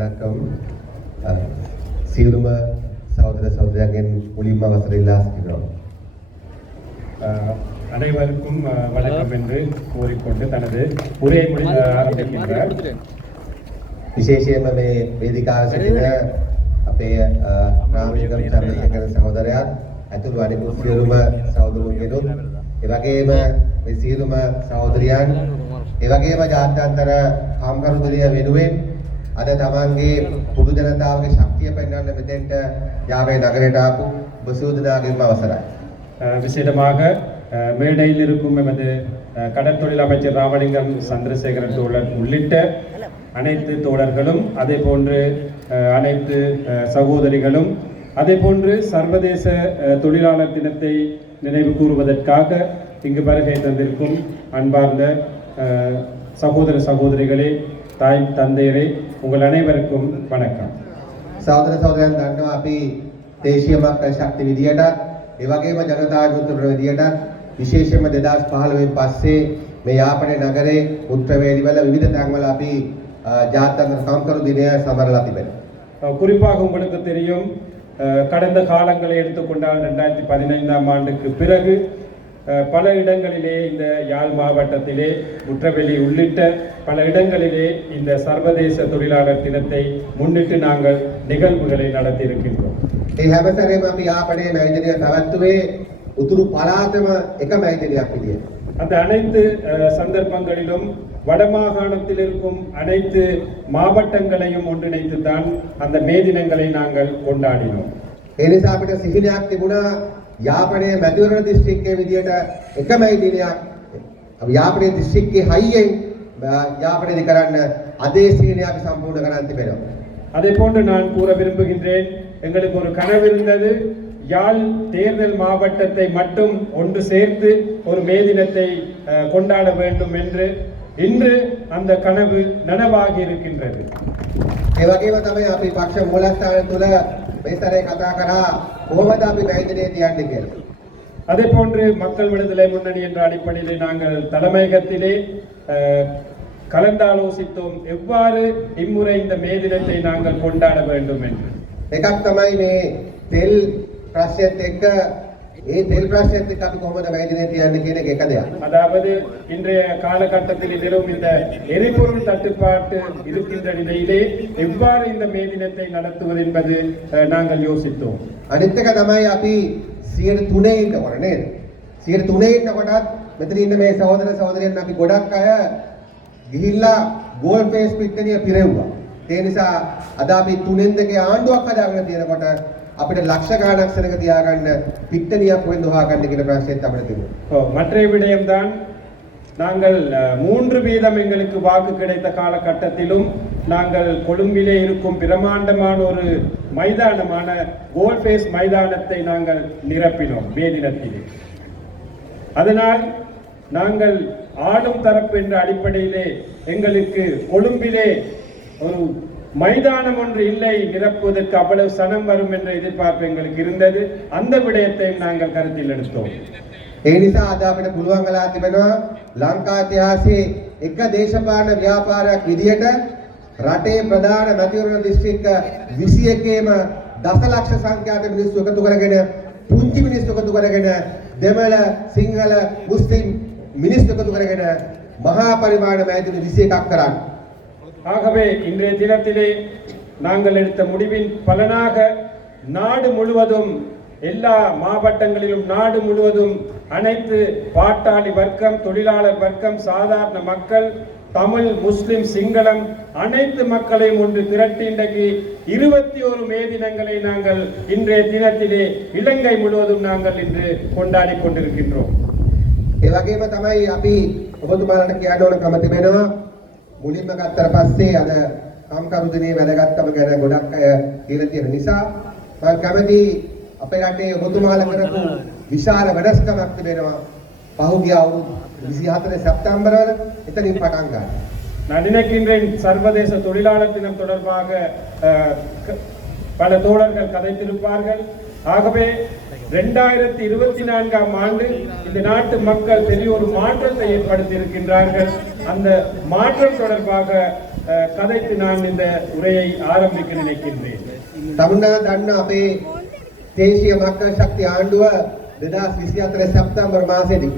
வணக்கம். சீரும சகோதர சகோதரியின் முலிமா வசதியில்லா இருக்கிறோம். அனைவருக்கும் வணக்கம் என்று கூறிக்கொண்டு தனது உரையை ஆரம்பிக்கின்றார். විශේෂයෙන්ම මේ වේදිකාව සිටින අපේ රාමලිංගම් චන්ද්‍රසේකර සහෝදරයාත් ඇතුළු අනිකුත් සියලුම සහෝදරුන්ගෙනුත් ඒ වගේම මේ සියලුම සහෝදරියන් ඒ වගේම ජාත්‍යන්තර කාම්කරුතුලිය වෙනුවෙන් අද තමන්ගේ පුදු ජනතාවගේ ශක්තිය පෙන්වන්න මෙතෙන්ට යාවේ නගරයට ආපු බසූදනාගේම අවසරයි. விசேடமாக மேடையில் இருக்கும் எமது கடற்தொழில் அமைச்சர் ராமலிங்கம் சந்திரசேகரன் தோழர் உள்ளிட்ட அனைத்து தோழர்களும் அதே போன்று அனைத்து சகோதரிகளும் அதே போன்று சர்வதேச தொழிலாளர் தினத்தை நினைவு கூறுவதற்காக இங்கு வருகை தந்திருக்கும் அன்பார்ந்த சகோதர சகோதரிகளே, தாய் தந்தையரே, உங்கள் அனைவருக்கும் வணக்கம். සහෝදර සහෝදරයන් දන්නවා අපි දේශීය මක්කල් ශක්ති විදියටත් ඒ වගේම ජනතා විමුක්ති විදියටත් විශේෂයෙන්ම 2015 පස්සේ මේ යාපනයේ නගරේ උත්තරවේලිවල විවිධ තැන්වල අපි ජාත්‍යන්තර කාම්කරු දිනය සමරලා තිබෙනවා. குறிப்பாக உங்களுக்கு தெரியும், கடந்த காலங்களை எடுத்துக்கொண்டால் 2015ஆம் ஆண்டுக்கு பிறகு பல இடங்களிலே இந்த யாழ் மாவட்டத்திலே குற்றவெளி உள்ளிட்ட பல இடங்களிலே இந்த சர்வதேச தொழிலாளர் தினத்தை முன்னிட்டு நாங்கள் நிகழ்வுகளை நடத்தி இருக்கின்றோம். ඒ හැම සැරේම අපි යාපනයේ මැදිරිය පැවැත්වුවේ උතුරු පළාතම එක මැදිරියක් විදියට. அந்த அனைத்து சந்தர்ப்பங்களிலும் வடமாகாணத்தில் இருக்கும் அனைத்து மாவட்டங்களையும் ஒன்றிணைத்து தான் அந்த மே தினங்களை நாங்கள் கொண்டாடினோம். ඒ නිසා අපිට සිහිනයක් තිබුණා යාපනයේ මැතිවරණ දිස්ත්‍රික්කයේ විදියට එක මැදිරියක් අපි යාපනයේ දිස්ත්‍රික්කයේ හයියෙන් යාපනයේදී කරන්න அதே සිහිනය අපි සම්පූර්ණ කරන්න තිබෙනවා. அதே போன்று நான் கூற விரும்புகின்றேன், எங்களுக்கு ஒரு கனவு இருந்தது, யாழ் தேர்தல் மாவட்டத்தை மட்டும் ஒன்று சேர்த்து ஒரு மே தினத்தை கொண்டாட வேண்டும் என்று. இன்று அந்த கனவு நனவாகி இருக்கின்றது. ඒ වගේම තමයි අපි පක්ෂ මූලස්ථාන තුල මේ සැරේ කතා කරා කොහොමද අපි மே දිනේ තියන්නේ කියලා. அதே போன்று மக்கள் விடுதலை முன்னணி என்ற அடிப்படையிலே நாங்கள் தலைமையகத்திலே கலந்தாலோசித்தோம் எவ்வாறு இம்முறை இந்த மே தினத்தை நாங்கள் கொண்டாட வேண்டும் என்று. එකක් තමයි මේ තෙල් ප්‍රශ්නයත් එක්ක ඒ තෙල් ප්‍රශ්නයත් එක්ක අපි කොහොමද மே දිනේ තියන්නේ කියන එක එක දෙයක්. அதாவது இன்றைய காலகட்டத்தில் நிலவும் இந்த எரிபொருள் தட்டுப்பாட்டு இருக்கின்ற நிலையிலே எவ்வாறு இந்த மே தினத்தை நடத்துவது என்பது நாங்கள் யோசித்தோம். අනිත් එක තමයි අපි 103 ඉන්නකොට නේද? 103 ඉන්නකොටත් මෙතන ඉන්න මේ සහෝදර සහෝදරියන් අපි ගොඩක් අය ගිහිල්ලා ගෝල් ෆේස් පිට්ටනිය පිරෙව්වා. ඒ නිසා අද අපි 3-2 ආණ්ඩුවක් හදාගෙන තියෙනකොට අපිට ලක්ෂ ගාණක් සෙනඟ තියාගන්න පිට්ටනියක් වෙන්න හොයාගන්න කියන ප්‍රශ්නයත් අපිට තිබුණා. மற்ற விடயம்தான், நாங்கள் 3% எங்களுக்கு வாக்கு கிடைத்த காலகட்டத்திலும் நாங்கள் கொழும்பிலே இருக்கும் பிரமாண்டமான ஒரு மைதானமான கோல்ஃபேஸ் மைதானத்தை நாங்கள் நிரப்பினோம் மே தினத்திலே. அதனால் நாங்கள் ஆளும் தரப்பு என்ற அடிப்படையிலே எங்களுக்கு கொழும்பிலே ஒரு மைதானம் ஒன்று இல்லை நிரப்புவதற்கு அவ்வளவு சனம் வரும் என்ற எதிர்பார்ப்பு எங்களுக்கு இருந்தது. அந்த விடயத்தை நாங்கள் கருத்தில் எடுத்தோம். ඒ නිසා අද අපිට පුළුවන් වෙලා තිබෙනවා ලංකා ඉතිහාසයේ එක දේශපාලන ව්‍යාපාරයක් විදියට රටේ ප්‍රධාන මැතිවරණ දිස්ත්‍රික්ක 21ේම දසලක්ෂ සංඛ්‍යාත මිනිස්සු එකතු කරගෙන පුංචි මිනිස්සු එකතු කරගෙන දෙමළ සිංහල මුස්ලිම් මිනිස්සු එකතු කරගෙන මහා පරිමාණ මැදිරි 21ක් කරන්න. ஆகவே இன்றைய தினத்திலே நாங்கள் எடுத்த முடிவின் பலனாக நாடு முழுவதும் எல்லா மாவட்டங்களிலும் நாடு முழுவதும் அனைத்து பாட்டாளி வர்க்கம், தொழிலாளர் வர்க்கம், சாதாரண மக்கள், தமிழ், முஸ்லிம், சிங்களம் அனைத்து மக்களையும் ஒன்று திரட்டி இன்றைக்கு 21 மே தினங்களை நாங்கள் இன்றைய தினத்திலே இலங்கை முழுவதும் நாங்கள் இன்று கொண்டாடி கொண்டிருக்கின்றோம். ඒ වගේම තමයි අපි ඔබතුමාලට කියන්න ඕන කම තිබෙනවා මුලින්ම ගත්තට පස්සේ අද කාම්කරු දිනේ වැඩගත්කම ගැන ගොඩක් අය කියලා තියෙන නිසා මම කැමති අපේ රටේ ඔබතුමාලා කරපු විශාල වැඩස්කමක් තිබෙනවා පහුගිය අවුරුදු 24 සැප්තැම්බර් වල එතනින් පටන් ගන්න. நான் நினைக்கின்றேன் சர்வதேச தொழிலாளர் தினம் தொடர்பாக பல தோழர்கள் கதைத்திருப்பார்கள். ஆகவே 2024ஆம் ஆண்டு இந்த நாட்டு மக்கள் பெரிய ஒரு மாற்றத்தை ஏற்படுத்தி இருக்கின்றார்கள். அந்த மாற்றம் தொடர்பாக கதைத்து நான் இந்த உரையை ஆரம்பிக்க நினைக்கின்றேன். තමුන්නා දන්න අපේ දේශීය මක්කල් ශක්තිය ආණ්ඩුව 2024 සැප්තැම්බර් මාසෙදී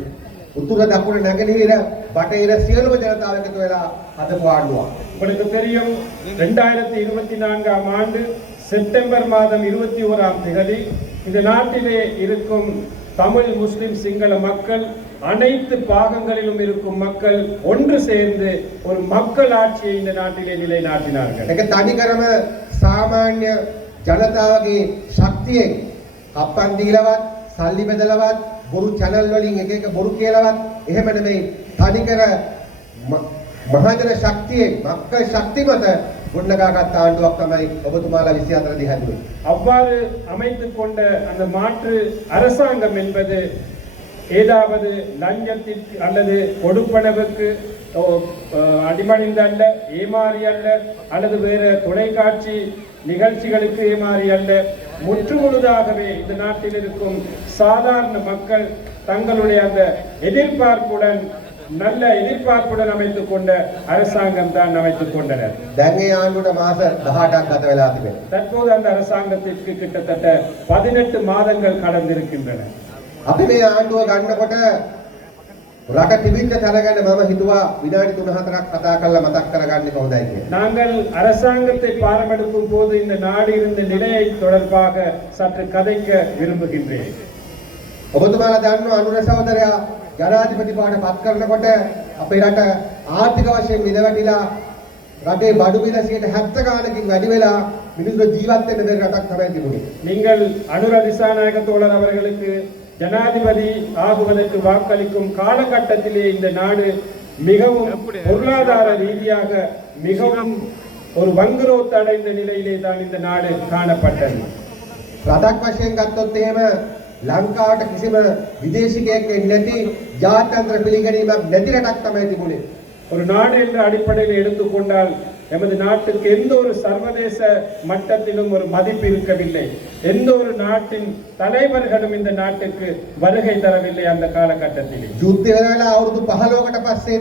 උතුර දකුණ නැගෙනහිර බටහිර සියලුම ජනතාව එකතු වෙලා හදපු ආණ්ඩුවක්. உங்களுக்கு தெரியும் 2024ஆம் ஆண்டு செப்டம்பர் மாதம் 21ஆம் தேதி இந்த நாட்டிலே இருக்கும் தமிழ், முஸ்லிம், சிங்கள மக்கள் அனைத்து பாகங்களிலும் இருக்கும் மக்கள் ஒன்று சேர்ந்து ஒரு மக்கள் ஆட்சியை இந்த நாட்டிலே நிலைநாட்டினார்கள். ඒක තනිකරම සාමාන්‍ය ජනතාවගේ ශක්තියෙන් කප්පන් දීලවත් සල්ලි බෙදලවත් බොරු channel වලින් එක එක බොරු කියලාවත් එහෙම නෙමෙයි තනිකර මහජන ශක්තියෙන් මක්කල් ශක්තිය මත ගොඩනගාගත් ආණ්ඩුවක් තමයි ඔබතුමාලා 24 දී හැදුවේ. அவ்வாறு அமைத்துக் கொண்ட அந்த மாற்று அரசாங்கம் என்பது ஏதாவது லஞ்சத்திற்கு அல்லது கொடுப்பனவுக்கு அடிமணிந்த அல்ல, ஏமாறி அல்ல, அல்லது வேறு தொலைக்காட்சி நிகழ்ச்சிகளுக்கு ஏமாறி அல்ல, முற்றுமுழுதாகவே இந்த நாட்டில் இருக்கும் சாதாரண மக்கள் தங்களுடைய அந்த எதிர்பார்ப்புடன் நல்ல எதிர்பார்ப்புடன் அமைத்துக் கொண்ட அரசாங்கம் தான் அமைத்துக் கொண்டனர். දැන් ඒ ආණ්ඩුවට මාස 18ක් ගත වෙලා තිබෙනවා. தற்போது அந்த அரசாங்கத்திற்கு கிட்டத்தட்ட 18 மாதங்கள் கடந்திருக்கின்றன. අපි මේ ආණ්ඩුව ගන්නකොට රට තිබිච්ච තැන ගැන මම හිතුවා විනාඩි 3-4ක් කතා කරලා මතක් කරගන්න කොහොමදයි කියලා. நாங்கள் அரசாங்கத்தை பாரமெடுக்கும் போது இந்த நாடு இருந்த நிலையை தொடர்பாக சற்று கதைக்க விரும்புகின்றேன். ඔබතුමාලා දන්නවා අනුර සහෝදරයා ජනාධිපති බවට පත් කරනකොට අපේ රට ආර්ථික වශයෙන් මිදවැටිලා රටේ බඩු මිල 70 ගානකින් වැඩි වෙලා මිනිස්සු ජීවත් වෙන්න බැරි රටක් තමයි තිබුණේ. நீங்கள் அனுர திசாநாயக தோழர் அவர்களுக்கு ஜனாதிபதி ஆகுவதற்கு வாக்களிக்கும் காலகட்டத்திலே இந்த நாடு மிகவும் பொருளாதார ரீதியாக மிகவும் ஒரு வங்குரோத்து அடைந்த நிலையிலே தான் இந்த நாடு காணப்பட்டது. රටක් වශයෙන් ගත්තොත් එහෙම ලංකාවට කිසිම විදේශිකයෙක් එන්නේ නැති ජාත්‍යන්තර පිළිගැනීමක් නැති රටක් තමයි තිබුණේ. ஒரு நாடு என்ற அடிப்படையில் எடுத்துக்கொண்டால் எமது நாட்டுக்கு எந்த ஒரு சர்வதேச மட்டத்திலும் ஒரு மதிப்பு இருக்கவில்லை. எந்த ஒரு நாட்டின் தலைவர்களும் இந்த நாட்டுக்கு வருகை தரவில்லை அந்த காலகட்டத்தில். යුද්ධය වෙලා අවුරුදු 15කට පස්සේ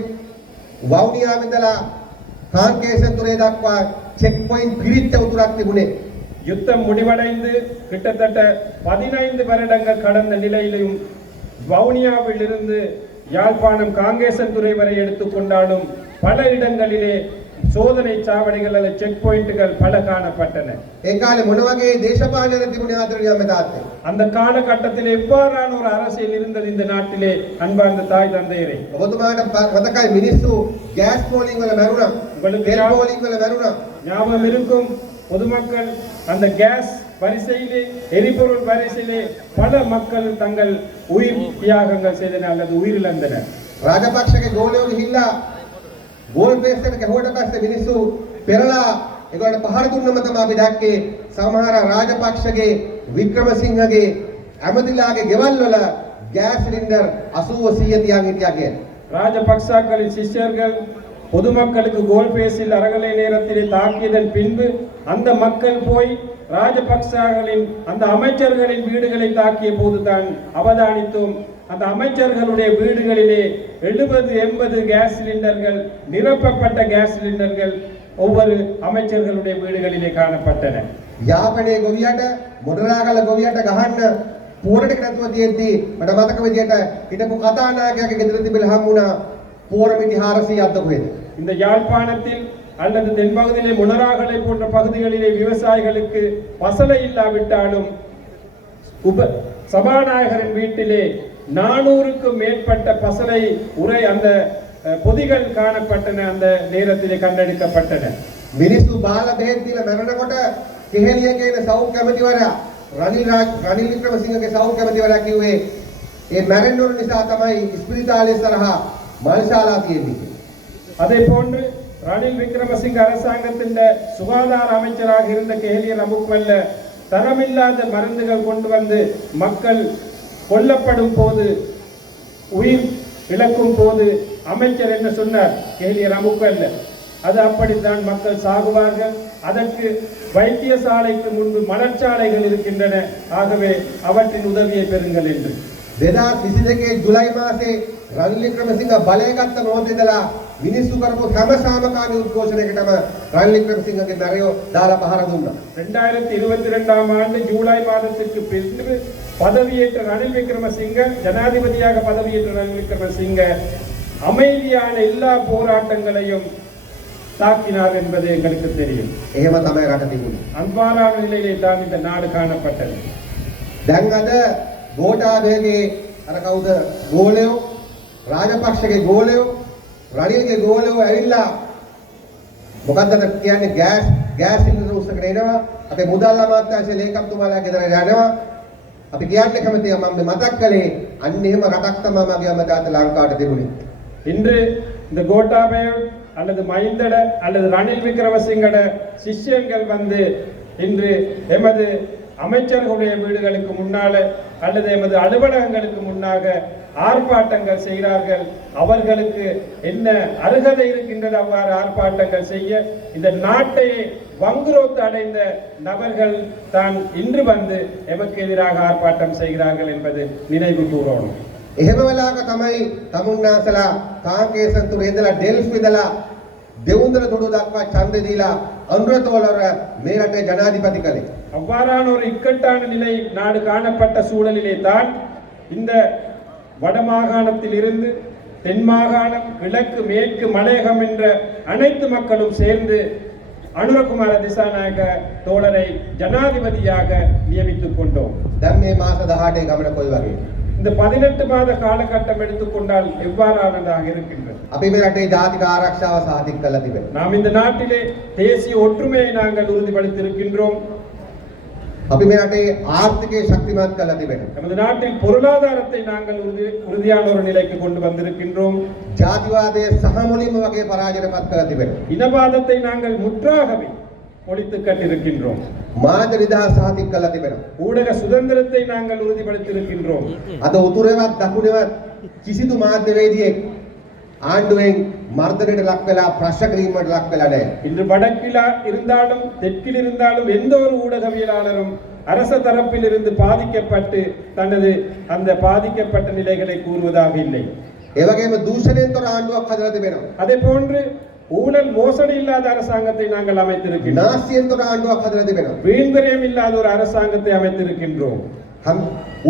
වවුනියාව ඉඳලා කාංකේසන්තුරේ දක්වා චෙක් පොයින්ට් පිරිච්ච උතුරක් තිබුණේ. யுத்தம் முடிவடைந்து கிட்டத்தட்ட 15 வருடங்கள் கடந்த நிலையிலும் வவுனியாவில் இருந்து யாழ்ப்பாணம் காங்கேசன்துறை வரை எடுத்துக்கொண்டாலும் பல இடங்களிலே சோதனை சாவடிகள் அல்லது செக் பாயிண்ட்கள் பல காணப்பட்டன. ඒ කාලේ මොන වගේ දේශපාලන තිබුණේ ආදරණීය මහතාත්. அந்த காலகட்டத்தில் எவ்வாறான ஒரு அரசியல் இருந்தது இந்த நாட்டிலே அன்பார்ந்த தாய் தந்தையரே? ඔබතුමාට මතකයි මිනිස්සු ගෑස් පෝලිං වල මැරුණා. තෙල් පෝලිං වල මැරුණා. ஞாபகம் இருக்கும் பொதுமக்கள் அந்த கேஸ் வரிசையிலே எரிபொருள் வரிசையிலே பல மக்கள் தங்கள் உயிர் தியாகங்கள் செய்தனர் அல்லது உயிரிழந்தனர். රාජපක්ෂගේ ගෝලියෝ ගිහිල්ලා ගෝල් බේස් එකට ගැහුවට පස්සේ මිනිස්සු පෙරලා ඒගොල්ලන්ට පහර දුන්නම තමයි අපි දැක්කේ සමහර රාජපක්ෂගේ වික්‍රමසිංහගේ ඇමතිලාගේ ගෙවල් වල ගෑස් සිලින්ඩර් 80 100 තියන් හිටියා කියලා. ராஜபக்சாக்களின் சிஷ்யர்கள் பொதுமக்களுக்கு கோல் பேசில் அறகலை நேரத்திலே தாக்கியதன் பின்பு அந்த மக்கள் போய் ராஜபக்சாக்களின் அந்த அமைச்சர்களின் வீடுகளை தாக்கிய போதுதான் அவதானித்தோம். அந்த அமைச்சர்களுடைய வீடுகளிலே 70-80 கேஸ் சிலிண்டர்கள், நிரப்பப்பட்ட கேஸ் சிலிண்டர்கள் ஒவ்வொரு அமைச்சர்களுடைய வீடுகளிலே காணப்பட்டன. යාපනයේ ගොවියට මොඩරාගල ගොවියට ගහන්න පෝරට නැතුව තියෙද්දි මට මතක විදියට හිටපු කතානායකයාගේ ගෙදර තිබිලා හම්බුණා පෝරමිටි 400ක් කොහෙද. இந்த யாழ்ப்பாணத்தில் அல்லது தென்பகுதியிலே முனராகலை போன்ற பகுதிகளிலே விவசாயிகளுக்கு பசலை இல்லாவிட்டாலும் சபாநாயகரின் வீட்டிலே 400க்கும் மேற்பட்ட பசலை உரை அந்த பொதிகள் காணப்பட்டன. அந்த நேரத்திலே கண்டெடுக்கப்பட்டன. මිනිස්සු බාල බෙහෙත් දීලා මැරෙනකොට කෙහෙලිය කියන සෞඛ්‍ය ඇමතිවරයා රනිල් වික්‍රමසිංහගේ සෞඛ්‍ය ඇමතිවරයා කිව්වේ ඒ මැරෙන්න ඕන නිසා තමයි ස්පිරිතාලේ සරහා මල්ශාලා තියෙන්නේ. அதே போன்று ரணில் விக்ரமசிங்க அரசாங்கத்தின் சுகாதார அமைச்சராக இருந்த கேலிய ரமுக்வல்ல தரமில்லாத மருந்துகள் கொண்டு வந்து மக்கள் கொல்லப்படும் போது, உயிர் இழக்கும் போது அமைச்சர் என்ன சொன்னார்? கேலிய ரமுக்வல்ல அது அப்படித்தான் மக்கள் சாகுவார்கள். அதற்கு வைத்தியசாலைக்கு முன்பு மலர்ச்சாலைகள் இருக்கின்றன. ஆகவே அவற்றின் உதவியை பெறுங்கள் என்று 2022 ජුලයි මාසේ රනිල් වික්‍රමසිංහ බලය ගත්ත මොහොතේ ඉඳලා මිනිස්සු කරපු හැම සාමකාමී උද්ඝෝෂණයකටම රනිල් වික්‍රමසිංහගේ මැරයෝ දාලා පහර දුන්නා. 2022ஆம் ஆண்டு ஜூலை மாதத்திற்கு பின்பு பதவியேற்ற ரணில் விக்ரமசிங்க, ஜனாதிபதியாக பதவியேற்ற ரணில் விக்ரமசிங்க அமைதியான எல்லா போராட்டங்களையும் தாக்கினார் என்பது எங்களுக்கு தெரியும். එහෙම තමයි රට තිබුණේ. அவ்வாறான நிலையிலே தான் இந்த நாடு காணப்பட்டது. දැන් අද ගෝඨාභයගේ අර කවුද ගෝලයෝ, රාජපක්ෂගේ ගෝලයෝ, රනිල්ගේ ගෝලයෝ ඇවිල්ලා මොකද්ද කියන්නේ ගෑස් සිලින්ඩර් උස්සගෙන එනවා. අපේ මුදල් අමාත්‍යාංශයේ ලේකම්තුමාලා ගෙදර යනවා. අපි කියන්න කැමතියි මම මතක් කළේ අන්න එහෙම රටක් තමයි මගේ අමදාත ලංකාවට තිබුණේ. இன்று இந்த கோட்டாபய அல்லது மைந்தட அல்லது ரணில் விக்ரமசிங்கட சிஷ்யங்கள் வந்து இன்று எமது அமைச்சர்களுடைய வீடுகளுக்கு முன்னால அல்லது எமது அலுவலகங்களுக்கு முன்னாக ஆர்ப்பாட்டங்கள் செய்கிறார்கள். அவர்களுக்கு என்ன அருகதை இருக்கின்றது அவ்வாறு ஆர்ப்பாட்டங்கள் செய்ய? இந்த நாட்டை வங்குரோத்து அடைந்த நபர்கள் தான் இன்று வந்து எமக்கு எதிராக ஆர்ப்பாட்டம் செய்கிறார்கள் என்பது நினைவு கூறணும். එහෙම වෙලාවක තමයි තමුන්නාසලා කාංකේසන්තුර ඉඳලා ඩෙල්ෆ් ඉඳලා දෙවුන්දර තොඩු දක්වා ඡන්දෙ දීලා අනුරතෝලර මේ රටේ ජනාධිපති කළේ. அவ்வாறான ஒரு இக்கட்டான நிலை நாடு காணப்பட்ட சூழலிலே தான் இந்த வடமாகாணத்தில் இருந்து தென் மாகாணம், கிழக்கு, மேற்கு, மலையகம் என்ற அனைத்து மக்களும் சேர்ந்து அனுரகுமார திசாநாயக தோழரை ஜனாதிபதியாக நியமித்துக் கொண்டோம். දැන් මේ මාස 18 ගමන කොයි වගේ? இந்த 18 மாத காலகட்டம் எடுத்துக்கொண்டால் எவ்வாறானதாக இருக்கின்றது? අපි මේ රටේ ජාතික ආරක්ෂාව සාතික කරලා තිබෙනවා. நாம் இந்த நாட்டிலே தேசிய ஒற்றுமையை நாங்கள் உறுதிப்படுத்தியிருக்கின்றோம். අපි මේ රටේ ආර්ථිකය ශක්තිමත් කරලා තිබෙනවා. நமது நாட்டில் பொருளாதாரத்தை நாங்கள் உறுதியான ஒரு நிலைக்கு கொண்டு வந்திருக்கின்றோம். ජාතිවාදයේ සහ මුලින්ම වගේ පරාජයටපත් කරලා තිබෙනවා. இனவாதத்தை நாங்கள் முற்றாகவே ஒழித்து கட்டிருக்கின்றோம். මාධ්‍ය නිදහස සාතික කරලා තිබෙනවා. ஊடக சுதந்திரத்தை நாங்கள் உறுதிப்படுத்தியிருக்கின்றோம். අද උතුරේවත් දකුණේවත් කිසිදු මාධ්‍යවේදියෙක් ආණ්ඩුවෙන් මර්ධනයට ලක් වෙලා ප්‍රශ්න කිරීමකට ලක් වෙලා නැහැ. இன்று வடக்கில் இருந்தாலும் தெற்கில் இருந்தாலும் எந்த ஒரு ஊடகவியலாளரும் அரச தரப்பில் இருந்து பாதிக்கப்பட்டு தனது அந்த பாதிக்கப்பட்ட நிலைகளை கூறுவதாக இல்லை. ඒ වගේම දූෂණයෙන් තොර ආණ්ඩුවක් හදලා තිබෙනවා. அதே போன்று ஊழல் மோசடி இல்லாத அரசாங்கத்தை நாங்கள் அமைத்திருக்கின்றோம். නාස්තියෙන් තොර ආණ්ඩුවක් හදලා තිබෙනවා. வீண்விரயம் இல்லாத ஒரு அரசாங்கத்தை அமைத்திருக்கின்றோம்.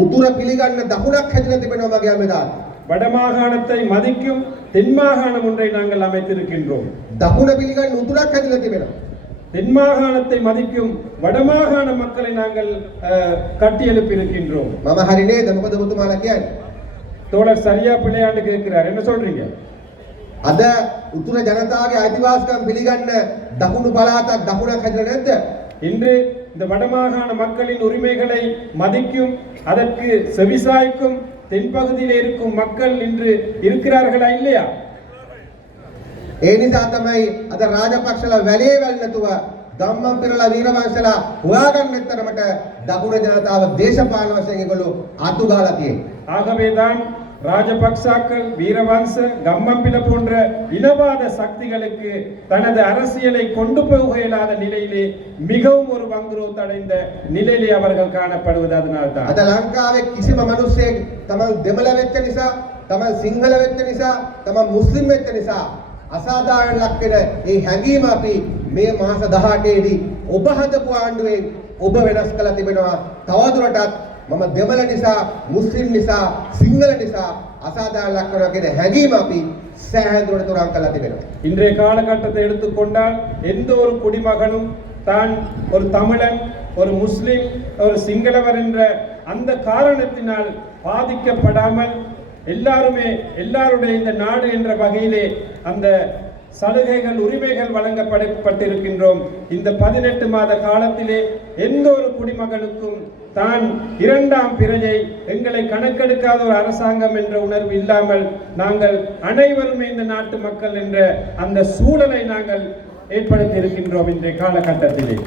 උතුර පිළිගන්න දකුණක් හැදලා තිබෙනවා මගේ අමෙදා. வடமாகாணத்தை மதிக்கும் தென் மாகாணம் ஒன்றை நாங்கள் அமைத்திருக்கின்றோம். දකුණ පිළිගන්න උතුරක් හැදලා තිබෙනවා. தென் மாகாணத்தை மதிக்கும் வடமாகாண மக்களை நாங்கள் கட்டியெழுப்பியிருக்கின்றோம். මම හරි නේද? මොකද ඔබතුමාලා කියන්නේ? தோழர் சரியா பிள்ளையாண்டு கேட்கிறார். என்ன சொல்றீங்க? අද උතුර ජනතාවගේ අයිතිවාසිකම් පිළිගන්න දකුණු පළාතක් දකුණක් හැදලා නැද්ද? இன்று இந்த வடமாகாண மக்களின் உரிமைகளை மதிக்கும், அதற்கு செவிசாய்க்கும் தென்பகுதியில் இருக்கும் மக்கள் இன்று இருக்கிறார்களா இல்லையா? ඒ නිසා තමයි අද රාජපක්ෂලා වැලේ වැල් නැතුව ධම්මපිරලා වීරවංශලා හොයාගන්න තරමට දකුණ ජනතාව දේශපාලන වශයෙන් ඒගොල්ලෝ අතු ගාලා තියෙන්නේ. ஆகவேதான் ராஜபக்சாக்கள், வீரவංශ, கம்மம்பில போன்ற இனவாத சக்திகளுக்கு தனது அரசியலை கொண்டு போக இயலாத நிலையிலே மிகவும் ஒரு வங்குரோத்து அடைந்த நிலையிலே அவர்கள் காணப்படுவது அதனால்தான். අද ලංකාවේ කිසිම මිනිස්සෙක් තමන් දෙමළ වෙච්ච නිසා, තමන් සිංහල වෙච්ච නිසා, තමන් මුස්ලිම් වෙච්ච නිසා අසාධාරණ ලක් වෙන මේ හැඟීම අපි මේ මාස 18 දී ඔබ හදපු ආණ්ඩුවෙන් ඔබ වෙනස් කළා තිබෙනවා. තවදුරටත් මම දෙමළ නිසා, මුස්ලිම් නිසා, සිංහල නිසා අසාධාරණ ලක් වෙනවා කියන හැඟීම අපි සෑහෙන දුරට කළා තිබෙනවා. இன்றைய காலகட்டத்தை எடுத்துக்கொண்டால் எந்த ஒரு குடிமகனும் தான் ஒரு தமிழன், ஒரு முஸ்லிம், ஒரு சிங்களவர் என்ற அந்த காரணத்தினால் பாதிக்கப்படாமல் எல்லாருடைய இந்த நாடு என்ற வகையிலே அந்த சலுகைகள், உரிமைகள் வழங்கப்பட்டிருக்கின்றோம். இந்த 18 மாத காலத்திலே எந்த ஒரு குடிமகனுக்கும் தான் இரண்டாம் பிரஜை, எங்களை கணக்கெடுக்காத ஒரு அரசாங்கம் என்ற உணர்வு இல்லாமல் நாங்கள் அனைவருமே இந்த நாட்டு மக்கள் என்ற அந்த சூழலை நாங்கள் ஏற்படுத்தி இருக்கின்றோம் இன்றைய காலகட்டத்திலே.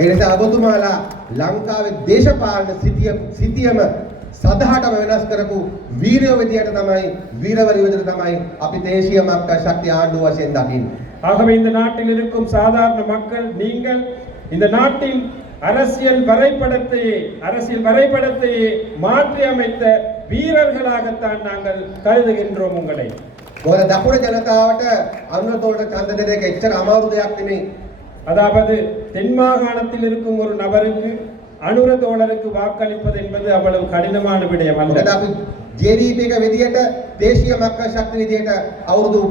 ඒ නිසා ඔබතුමාලා ලංකාවේ දේශපාලන සිතියම සදහටම වෙනස් කරපු වීරයෝ විදියට තමයි, වීරවරියෝ විදියට තමයි අපි දේශීය මක්ක ශක්තිය ආණ්ඩුව වශයෙන් දකින්නේ. ஆகவே இந்த நாட்டில் இருக்கும் சாதாரண மக்கள் நீங்கள் இந்த நாட்டின் அரசியல் வரைபடத்தையே மாற்றி அமைத்த வீரர்களாகத்தான் நாங்கள் கருதுகின்றோம் உங்களை. මොකද දකුණ ජනතාවට අනුරතෝලට ඡන්ද දෙන එක එච්චර අමාරු දෙයක් නෙමෙයි. அதாவது தென் மாகாணத்தில் இருக்கும் ஒரு நபருக்கு அனுர தோழருக்கு வாக்களிப்பது என்பது அவ்வளவு கடினமான விடயம் அல்ல. මොකද අපි JVP එක විදියට දේශීය මක්කල් ශක්තිය විදියට අවුරුදු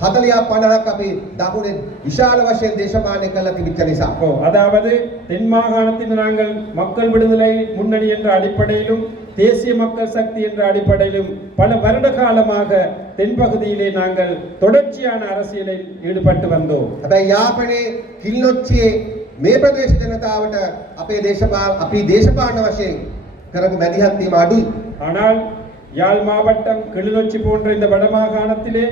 40 50ක් අපි දකුණේ විශාල වශයෙන් දේශපාලනය කළා තිබිච්ච නිසා. அதாவது தென் மாகாணத்தில் நாங்கள் மக்கள் விடுதலை முன்னணி என்ற அடிப்படையிலும் தேசிய மக்கள் சக்தி என்ற அடிப்படையிலும் பல வருட காலமாக தென்பகுதியிலே நாங்கள் தொடர்ச்சியான அரசியலில் ஈடுபட்டு வந்தோம். හැබැයි යාපනයේ කිලිනොච්චියේ මේ ප්‍රදේශ ජනතාවට අපි දේශපාලන වශයෙන් කරපු මැදිහත් වීම අඩුයි. ஆனால் யாழ் மாவட்டம் கிளிநொச்சி போன்ற இந்த வடமாகாணத்திலே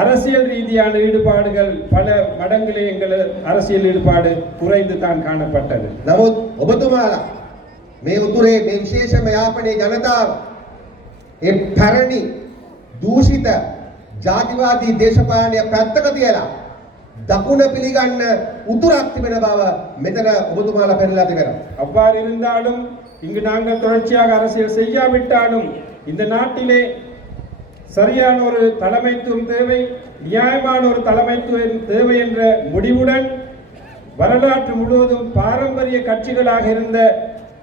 அரசியல் ரீதியான ஈடுபாடுகள் பல மடங்கிலே எங்கள் அரசியல் ஈடுபாடு குறைந்து தான் காணப்பட்டது. නමුත් ඔබතුමාලා මේ උතුරේ මේ විශේෂම යාපනයේ ජනතාව ඒ පැරණි දූෂිත ජාතිවාදී දේශපාලනය පැත්තක තියලා දකුණ පිළිගන්න උතුරක් තිබෙන බව මෙතන ඔබතුමාලා පෙන්නලා තිබෙනවා. அவ்வாறு இருந்தாலும் இங்கு நாங்கள் தொடர்ச்சியாக அரசியல் செய்யாவிட்டாலும் இந்த நாட்டிலே சரியான ஒரு தலைமைத்துவம் தேவை, நியாயமான ஒரு தலைமைத்துவம் தேவை என்ற முடிவுடன் வரலாற்று முழுவதும் பாரம்பரிய கட்சிகளாக இருந்த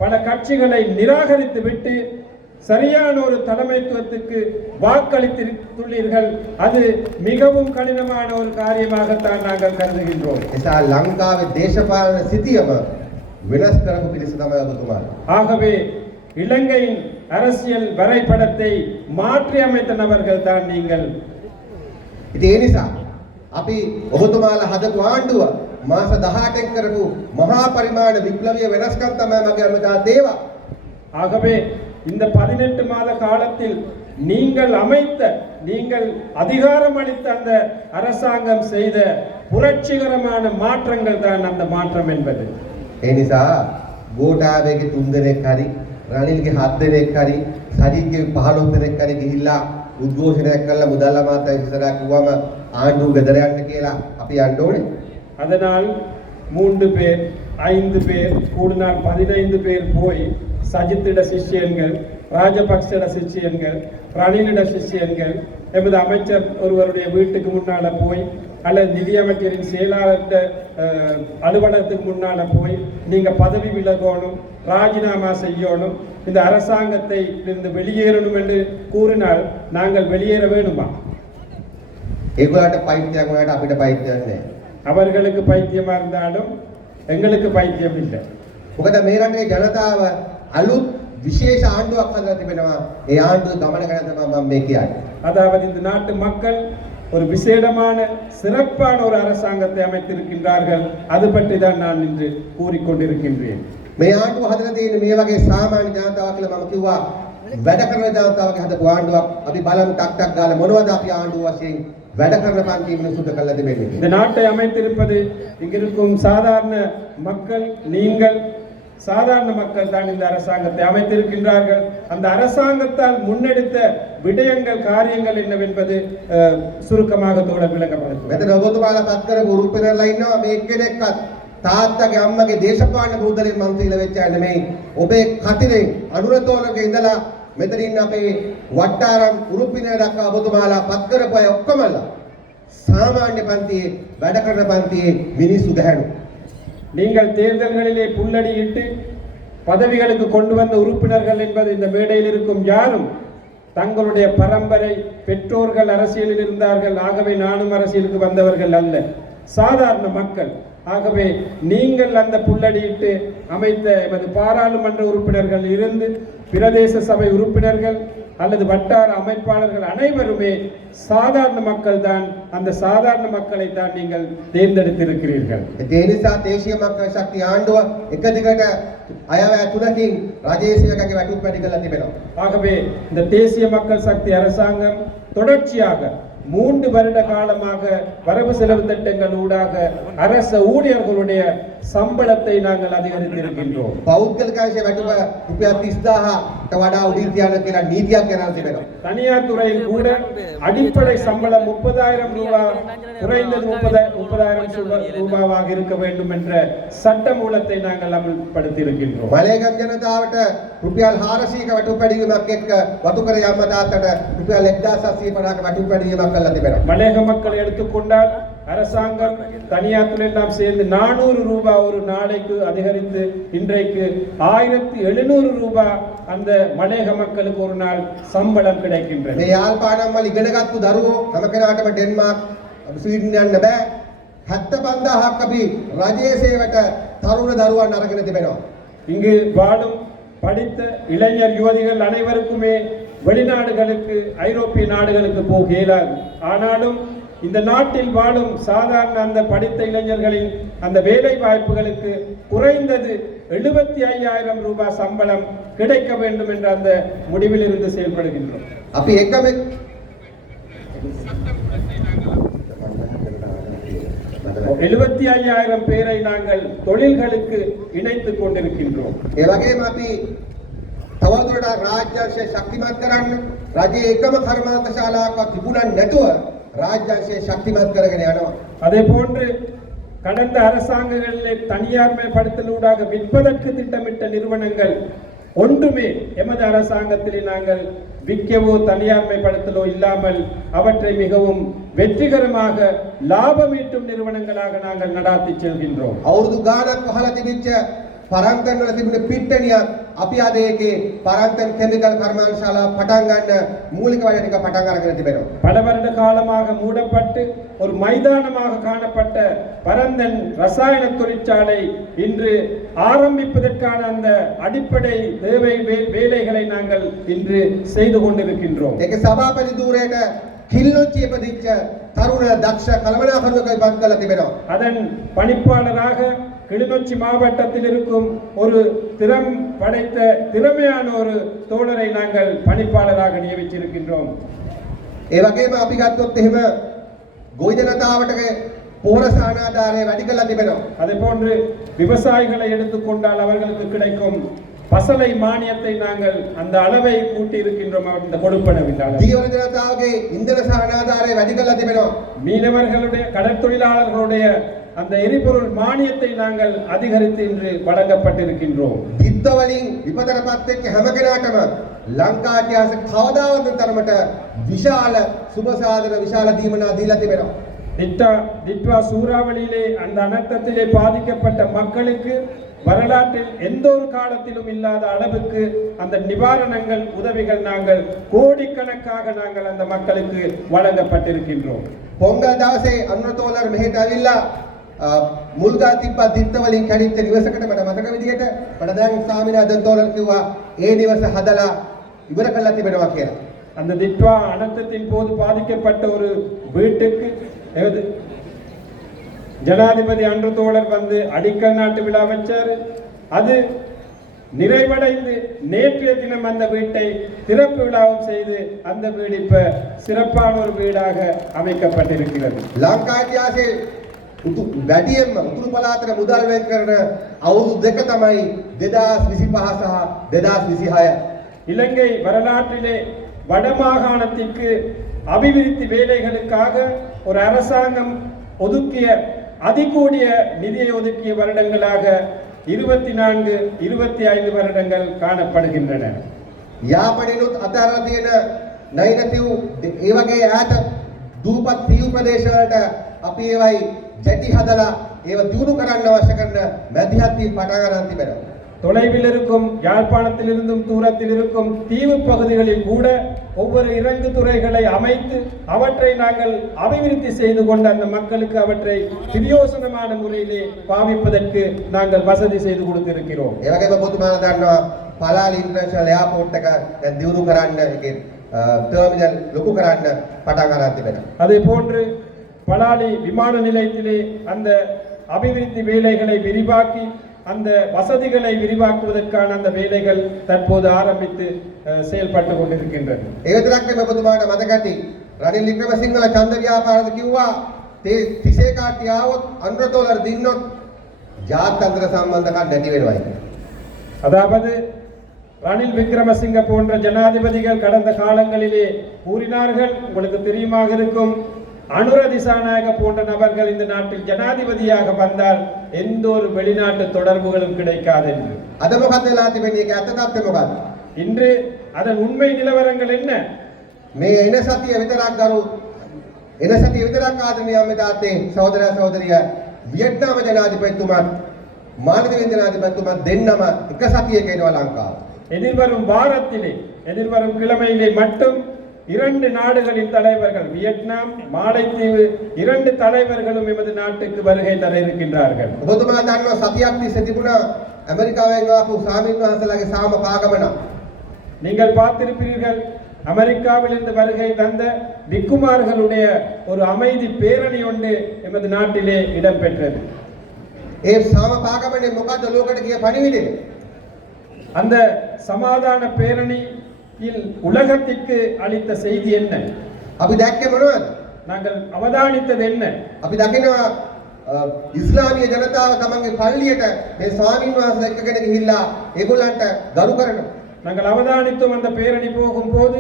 பல கட்சிகளை நிராகரித்து விட்டு சரியான ஒரு தலைமைத்துவத்துக்கு வாக்களித்துள்ளீர்கள். அது மிகவும் கடினமான ஒரு காரியமாகத்தான் நாங்கள் கருதுகின்றோம். එසා ලංකාවේ දේශපාලන සිතියම වෙනස් කරපු පිරිස තමයි ඔබතුමාලා. ஆகவே இலங்கையின் அரசியல் வரைபடத்தை மாற்றி அமைத்த நபர்கள் தான் நீங்கள். ඉතින් ඒ නිසා අපි ඔබතුමාලා හදපු ආණ්ඩුව මාස 18ක් කරපු මහා පරිමාණ විප්ලවීය වෙනස්කම් තමයි මගේ අමතා දේවා. ஆகவே இந்த 18 மாத காலத்தில் நீங்கள் அதிகாரம் அளித்த அந்த அரசாங்கம் செய்த புரட்சிகரமான மாற்றங்கள் தான் அந்த மாற்றம் என்பது. ඒ නිසා ගෝඨාභයගේ 3 දෙනෙක් හරි රනිල්ගේ 7 දෙනෙක් හරි සජිත්ගේ 15 දෙනෙක් හරි ගිහිල්ලා උද්ඝෝෂණයක් කළා මුදල් අමාත්‍ය ඉස්සරහා කිව්වම ආණ්ඩුව ගෙදර යන්න කියලා අපි යන්න ඕනේ. அதனால் 3 பேர் 5 பேர் கூடினால் 15 பேர் போய் சஜித்திட சிஷ்யன்கள், ராஜபக்சட சிஷ்யன்கள், ரணிலிட சிஷ்யன்கள், எமது அமைச்சர் ஒருவருடைய வீட்டுக்கு முன்னால போய் அல்லது நிதியமைச்சரின் செயலாளர் அலுவலகத்துக்கு முன்னால போய் நீங்க பதவி விலகணும், ராஜினாமா செய்யணும், இந்த அரசாங்கத்தை இருந்து வெளியேறணும் என்று கூறினால் நாங்கள் வெளியேற வேணுமா? ඒගොල්ලන්ට පයිත්‍යයක් වුණාට අපිට පයිත්‍යයක් නැහැ. அவர்களுக்கு பைத்தியமா இருந்தாலும் எங்களுக்கு பைத்தியம் இல்லை. මොකද මේ රටේ ජනතාව අලුත් විශේෂ ආණ්ඩුවක් හදලා තිබෙනවා. ඒ ආණ්ඩුව ගමන කරන තමයි මම මේ කියන්නේ. அதாவது இந்த நாட்டு மக்கள் ஒரு விசேடமான சிறப்பான ஒரு அரசாங்கத்தை அமைத்திருக்கின்றார்கள். அது பற்றி தான் நான் இன்று கூறிக்கொண்டிருக்கின்றேன். මේ ආණ්ඩුව හදලා තියෙන්නේ මේ වගේ සාමාන්‍ය ජනතාව කියලා මම කිව්වා. වැඩ කරන ජනතාවගේ හදපු ආණ්ඩුවක්. අපි බලමු ටක් ටක් ගාලා මොනවද අපි ආණ්ඩුව වශයෙන් වැඩ කරන පන්ති මිනිස්සුන්ට කළා දෙන්නේ. இந்த நாட்டை அமைத்திருப்பது இங்கிருக்கும் சாதாரண மக்கள், நீங்கள் சாதாரண மக்கள் தான் இந்த அரசாங்கத்தை அமைத்திருக்கின்றார்கள். அந்த அரசாங்கத்தால் முன்னெடுத்த விடயங்கள், காரியங்கள் என்னவென்பது சுருக்கமாக தோழர் விளக்கப்படுகிறது. මෙතන ඔබතුමාලා පත් කරපු උරුපෙනලා ඉන්නවා මේ එක්කෙනෙක්වත් තාත්තගේ අම්මගේ දේශපාලන බුදලින් මන්ත්‍රීලා වෙච්ච අය නෙමෙයි. ඔබේ කතිරේ අනුරතෝලගේ ඉඳලා මෙතනින් අපේ වට්ටාරම් උරුපින දක්වා ඔබතුමාලා පත් කරපු අය ඔක්කොමලා සාමාන්‍ය පන්තියේ වැඩ කරන පන්තියේ මිනිස්සු ගැහැණු. நீங்கள் தேர்தல்களிலே புல்லடியிட்டு பதவிகளுக்கு கொண்டு வந்த உறுப்பினர்கள் என்பது இந்த மேடையில் இருக்கும் யாரும் தங்களுடைய பரம்பரை பெற்றோர்கள் அரசியலில் இருந்தார்கள், ஆகவே நானும் அரசியலுக்கு வந்தவர்கள் அல்ல, சாதாரண மக்கள். ஆகவே நீங்கள் அந்த புல்லடியிட்டு அமைத்த எமது பாராளுமன்ற உறுப்பினர்கள் இருந்து பிரதேச சபை உறுப்பினர்கள் அல்லது வட்டார அமைப்பாளர்கள் அனைவருமே சாதாரண மக்கள் தான். அந்த சாதாரண மக்களை தான் நீங்கள் தேர்ந்தெடுத்திருக்கிறீர்கள். ඒ නිසා දේශීය මක්කල් ශක්තිය ආණ්ඩුව එක දිගට අයවැය තුනකින් රජේසියකගේ වැටුප් වැඩි කරලා තිබෙනවා. ஆகவே இந்த தேசிய மக்கள் சக்தி அரசாங்கம் தொடர்ச்சியாக 3 வருட காலமாக வரவு செலவு திட்டங்கள் ஊடாக அரச ஊழியர்களுடைய சம்பளத்தை நாங்கள் அதிகரித்திருக்கின்றோம். පෞද්ගලික අංශයේ වැටුප රුපියල් 30000 වඩා උඩින් තියන්න කියලා නීතියක් ගෙනල්ලා තිබෙනවා. தனியார் துறையில் கூட அடிப்படை சம்பளம் 30,000 ரூபாய் குறைந்தது 30,000 ரூபாவாக இருக்க வேண்டும் என்ற சட்ட மூலத்தை நாங்கள் அமல்படுத்தி இருக்கின்றோம். මලේගම් ජනතාවට රුපියල් 400ක වටුපැඩීමක් එක්ක වතුකර යම්මදාතට රුපියල් 1750ක වටුපැඩීමක් කරලා තිබෙනවා. மலையக மக்களை எடுத்துக்கொண்டால் அரசாங்கம் தனியார் துறை எல்லாம் சேர்ந்து 400 ரூபாய் ஒரு நாளைக்கு அதிகரித்து இன்றைக்கு 1700 ரூபாய் அந்த மலையக மக்களுக்கு ஒரு நாள் சம்பளம் கிடைக்கின்றது. මේ යාල්පාණම් වල ඉගෙනගත්තු දරුවෝ හැම කෙනාටම ඩෙන්මාර්ක් ස්වීඩන් යන්න බෑ. 75000ක් අපි රජයේ සේවයට තරුණ දරුවන් අරගෙන තිබෙනවා. இங்கு வாழும் படித்த இளைஞர் யுவதிகள் அனைவருக்குமே வெளிநாடுகளுக்கு ஐரோப்பிய நாடுகளுக்கு போக இயலாது. ஆனாலும் இந்த நாட்டில் வாழும் சாதாரண அந்த படித்த இளைஞர்களின் அந்த வேலை வாய்ப்புகளுக்கு குறைந்தது 75,000 ரூபாய் சம்பளம் கிடைக்க வேண்டும் என்ற அந்த முடிவில் இருந்து செயல்படுகின்றோம். අපි එකම 75,000 பேரை நாங்கள் தொழில்களுக்கு இணைத்துக் கொண்டிருக்கின்றோம். ඒ වගේම අපි තවදුරටත් රාජ්‍ය ශක්තිමත් කරන්න රජයේ එකම කර්මාන්ත ශාලාවක් තිබුණා නැතුව ராஜ்யாංශය ශක්තිමත් කරගෙන යනවා. அதே போன்று கடந்த அரசாங்கங்களிலே தனியார்மயப்படுத்தலூடாக விற்பதற்கு திட்டமிட்ட நிறுவனங்கள் ஒன்றுமே எமது அரசாங்கத்திலே நாங்கள் விற்கவோ தனியார்மயப்படுத்தலோ இல்லாமல் அவற்றை மிகவும் வெற்றிகரமாக லாபம் ஈட்டும் நிறுவனங்களாக நாங்கள் நடாத்தி செல்கின்றோம். අවුරුදු ගානක් පහළ තිබිච්ච පරන්තන් වල තිබුණ පිට්ටනියක් අපි අද ඒකේ පරන්තන් කෙමිකල් කර්මාන්ත ශාලා පටන් ගන්න මූලික වැඩ ටික පටන් අරගෙන තිබෙනවා. பல வருட காலமாக மூடப்பட்டு ஒரு மைதானமாக காணப்பட்ட பரந்தன் ரசாயன தொழிற்சாலை இன்று ஆரம்பிப்பதற்கான அந்த அடிப்படை தேவை வேலைகளை நாங்கள் இன்று செய்து கொண்டிருக்கின்றோம். ඒකේ සභාපති ධූරයට කිල්ලොච්චි ඉපදිච්ච තරුණ දක්ෂ කළමනාකරුවෙක් පත් කරලා තිබෙනවා. அதன் பணிப்பாளராக கிளிநொச்சி மாவட்டத்தில் இருக்கும் ஒரு திறம் படைத்த திறமையான ஒரு தோழரை நாங்கள் பணிப்பாளராக நியமிச்சிருக்கின்றோம். ඒ වගේම අපි ගත්තොත් එහෙම ගොවි ජනතාවට පෝර සානාධාරය වැඩි කරලා තිබෙනවා. அதே போன்று விவசாயிகளை எடுத்துக்கொண்டால் அவர்களுக்கு கிடைக்கும் பசலை மானியத்தை நாங்கள் அந்த அளவை கூட்டி இருக்கின்றோம். அந்த கொடுப்பனவினால் ජීවන ජනතාවගේ ඉන්ධන සානාධාරය වැඩි කරලා තිබෙනවා. மீனவர்களுடைய கடற்தொழிலாளர்களுடைய அந்த எரிபொருள் மானியத்தை நாங்கள் அதிகரித்து இன்று வழங்கப்பட்டிருக்கின்றோம். දිත්ත වලින් විපතටපත් වෙච්ච හැම කෙනාටම ලංකා ඉතිහාසයේ කවදාවත් තරමට විශාල සුබ සාධන විශාල දීමනා දීලා තිබෙනවා. திட்வா சூறாவளியிலே அந்த அனர்த்தத்திலே பாதிக்கப்பட்ட மக்களுக்கு வரலாற்றில் எந்த ஒரு காலத்திலும் இல்லாத அளவுக்கு அந்த நிவாரணங்கள் உதவிகள் நாங்கள் கோடிக்கணக்காக நாங்கள் அந்த மக்களுக்கு வழங்கப்பட்டிருக்கின்றோம். පොංගල් දවසේ අනුරතෝලර මෙහෙට ඇවිල්ලා මුල්ගා තිබ්බ දිත්ත වලින් කැඩිච්ච නිවසකට මට මතක විදිහට මට දැන් ස්වාමිනාදන් තෝලර කිව්වා ඒ නිවස හදලා ඉවර කරලා තිබෙනවා කියලා. அந்த திட்வா அனர்த்தத்தின் போது பாதிக்கப்பட்ட ஒரு வீட்டுக்கு ஜனாதிபதி அன்று தோழர் வந்து அடிக்கல் நாட்டு விழா வச்சாரு. அது நிறைவடைந்து நேற்றைய தினம் அந்த வீட்டை திறப்பு விழாவும் செய்து அந்த வீடு இப்ப சிறப்பான ஒரு வீடாக அமைக்கப்பட்டிருக்கிறது. ලංකා ඉතිහාසයේ වැඩියෙන්ම උතුරු පළාතට මුදල් වෙන් කරන අවුරුදු දෙක තමයි 2025 සහ 2026. இலங்கை வரலாற்றிலே வடமாகாணத்திற்கு அபிவிருத்தி வேலைகளுக்காக ஒரு அரசாங்கம் ஒதுக்கிய அதிகூடிய நிதியை ஒதுக்கிய வருடங்களாக 24 25 வருடங்கள் காணப்படுகின்றன. යාපනයනුත් අතරලා තියෙන නයිනතිව් ඒ වගේ ඈත දූපත් තීව් ප්‍රදේශවලට අපි ඒවයි ජැටි හදලා ඒව දියුණු කරන්න අවශ්‍ය කරන මැදිහත්වී පටන් ගන්න තිබෙනවා. தொலைவில் இருக்கும் யாழ்ப்பாணத்திலிருந்தும் தூரத்தில் இருக்கும் தீவு பகுதிகளில் கூட ஒவ்வொரு இறங்கு துறைகளை அமைத்து அவற்றை நாங்கள் அபிவிருத்தி செய்து கொண்ட அந்த மக்களுக்கு அவற்றை பிரயோசனமான முறையிலே பாவிப்பதற்கு நாங்கள் வசதி செய்து கொடுத்திருக்கிறோம். ඒ වගේම ඔබතුමා දන්නවා පලාලි ඉන්ටර්නැෂනල් එයාපෝට් එක දැන් දියුණු කරන්න ඒකේ ටර්මිනල් ලොකු කරන්න පටන් ගන්න තිබෙනවා. அதே போன்று பலாலி விமான நிலையத்திலே அந்த அபிவிருத்தி வேலைகளை விரிவாக்கி அந்த வசதிகளை விரிவாக்குவதற்கான அந்த வேலைகள் தற்போது ஆரம்பித்து செயல்பட்டு கொண்டிருக்கின்றன. ඒ විතරක් නෙමෙයි ඔබතුමාට මතක ඇති රනිල් වික්‍රමසිංහල ඡන්ද ව්‍යාපාරද කිව්වා 30 කාටි ආවොත් $100 දින්නොත් ජාත්‍යන්තර සම්බන්ධකම් නැති වෙනවා කියලා. அதாவது ரணில் விக்ரமசிங்க போன்ற ஜனாதிபதிகள் கடந்த காலங்களிலே கூறினார்கள். உங்களுக்கு தெரியுமாக இருக்கும், அனுர திசாநாயக போன்ற நபர்கள் இந்த நாட்டில் ஜனாதிபதியாக வந்தால் எந்த ஒரு வெளிநாட்டு தொடர்புகளும் கிடைக்காது என்று. இன்று அதன் உண்மை நிலவரங்கள் என்ன? මේ එන සතිය විතරක් ගරු එන සතිය විතරක් ආදරණීය අමිතාත්තේ සහෝදරයා සහෝදරිය වියට්නාම ජනාධිපතිතුමත් මාලදීව ජනාධිපතිතුමත් දෙන්නම එක සතියක එනවා ලංකාව. எதிர்வரும் வாரத்திலே எதிர்வரும் கிழமையிலே மட்டும் 2 நாடுகளின் தலைவர்கள் வியட்நாம் மாலைத்தீவு 2 தலைவர்களும் எமது நாட்டுக்கு வருகை தர இருக்கின்றார்கள். ඔබතුමා දන්නවා සතියක් තිස්සේ තිබුණා ඇමරිකාවෙන් ආපු ස්වාමීන් වහන්සේලාගේ සාම පාගමන. நீங்கள் பார்த்திருப்பீர்கள், அமெரிக்காவிலிருந்து வருகை தந்த விக்குமார்களுடைய ஒரு அமைதி பேரணி ஒன்று எமது நாட்டிலே இடம்பெற்றது. ඒ සාම පාගමනේ මොකද්ද ලෝකෙට ගිය පණිවිඩය? அந்த சமாதான பேரணியில் உலகத்திற்கு அளித்த செய்தி என்ன? අපි දැක්කේ මොනවද? நாங்கள் அவதானித்தது என்ன? අපි දකිනවා ඉස්ලාමීය ජනතාව තමන්ගේ පල්ලියට මේ ස්වාමීන් වහන්සේලා එක්කගෙන ගිහිල්ලා ඒගොල්ලන්ට ගරු කරනවා. நாங்கள் அவதானித்தும் அந்த பேரணி போகும்போது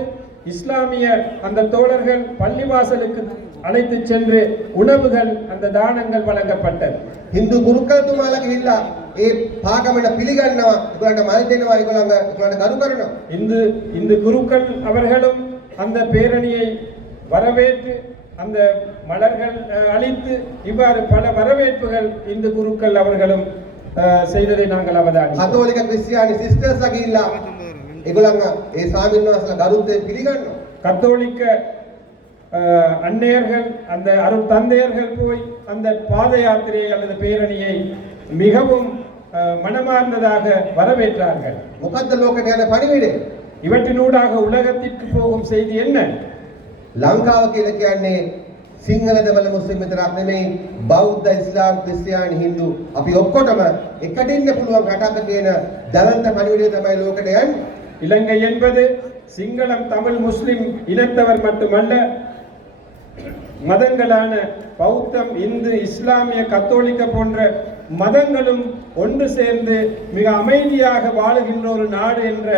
இஸ்லாமிய அந்த தோழர்கள் பள்ளிவாசலுக்கு அழைத்து சென்று உணவுகள் அந்த தானங்கள் வழங்கப்பட்டது. Hindu ගුරුකල්තුමාලා ගිහිල්ලා ඒ පාගමන පිළිගන්නවා, ඒගොල්ලන්ට මල් දෙනවා, ඒගොල්ලන්ට ගරු කරනවා. இந்து குருக்கள் அவர்களும் அந்த பேரணியை வரவேற்று அந்த மலர்கள் அளித்து இவ்வாறு பல வரவேற்புகள் இந்து குருக்கள் அவர்களும் செய்ததை நாங்கள் அவதானித்தோம். කතෝලික ක්‍රිස්තියානි සිස්ටර්ස්ලා ගිහිල්ලා ඒගොල්ලන් ඒ ස්වාමීන් වහන්සේලා ගරුත්වයෙන් පිළිගන්නවා. கத்தோலிக்க அன்னையர்கள் அந்த அருள் தந்தையர்கள் போய் அந்த பாத யாத்திரை அல்லது பேரணியை மிகவும் மனமார்ந்ததாக வரவேற்றார்கள். මොකද්ද ලෝකයට යන පණිවිඩය? இவற்றினூடாக உலகத்திற்கு போகும் செய்தி என்ன? ලංකාව කියලා කියන්නේ සිංහල දෙමළ මුස්ලිම් විතරක් නෙමෙයි, බෞද්ධ ඉස්ලාම් ක්‍රිස්තියානි හින්දු අපි ඔක්කොටම එකට ඉන්න පුළුවන් රටක කියන දලන්ත පණිවිඩය තමයි ලෝකෙට යන්නේ. இலங்கை என்பது சிங்களம் தமிழ் முஸ்லிம் இனத்தவர் மட்டுமல்ல, மதங்களான பௌத்தம் இந்து இஸ்லாமிய கத்தோலிக்க போன்ற மதங்களும் ஒன்று சேர்ந்து மிக அமைதியாக வாழுகின்ற ஒரு நாடு என்ற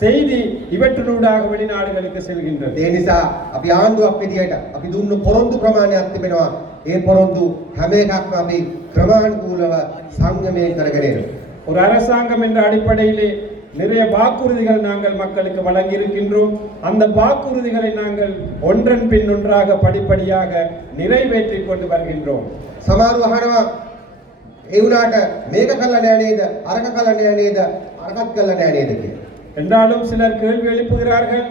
செய்தி இவற்றினூடாக வெளிநாடுகளுக்கு செல்கின்றது. ඒ නිසා අපි ආණ්ඩුවක් විදියට අපි දුන්නු පොරොන්දු ප්‍රමාණයක් තිබෙනවා. ඒ පොරොන්දු හැම එකක්ම අපි ක්‍රමානුකූලව සංයමයෙන් කරගෙන යනවා. ஒரு அரசாங்கம் என்ற அடிப்படையிலே நிறைய வாக்குறுதிகள் நாங்கள் மக்களுக்கு வழங்கி இருக்கின்றோம். அந்த வாக்குறுதிகளை நாங்கள் ஒன்றன் பின் ஒன்றாக படிப்படியாக நிறைவேற்றிக் கொண்டு வருகின்றோம். සමහරව අහනවා ඒ වුණාට මේක කළා නෑ නේද, අරක කළා නෑ නේද, අරකත් කළා නෑ නේද කියලා. என்றாலும் சிலர் கேள்வி எழுப்புகிறார்கள்,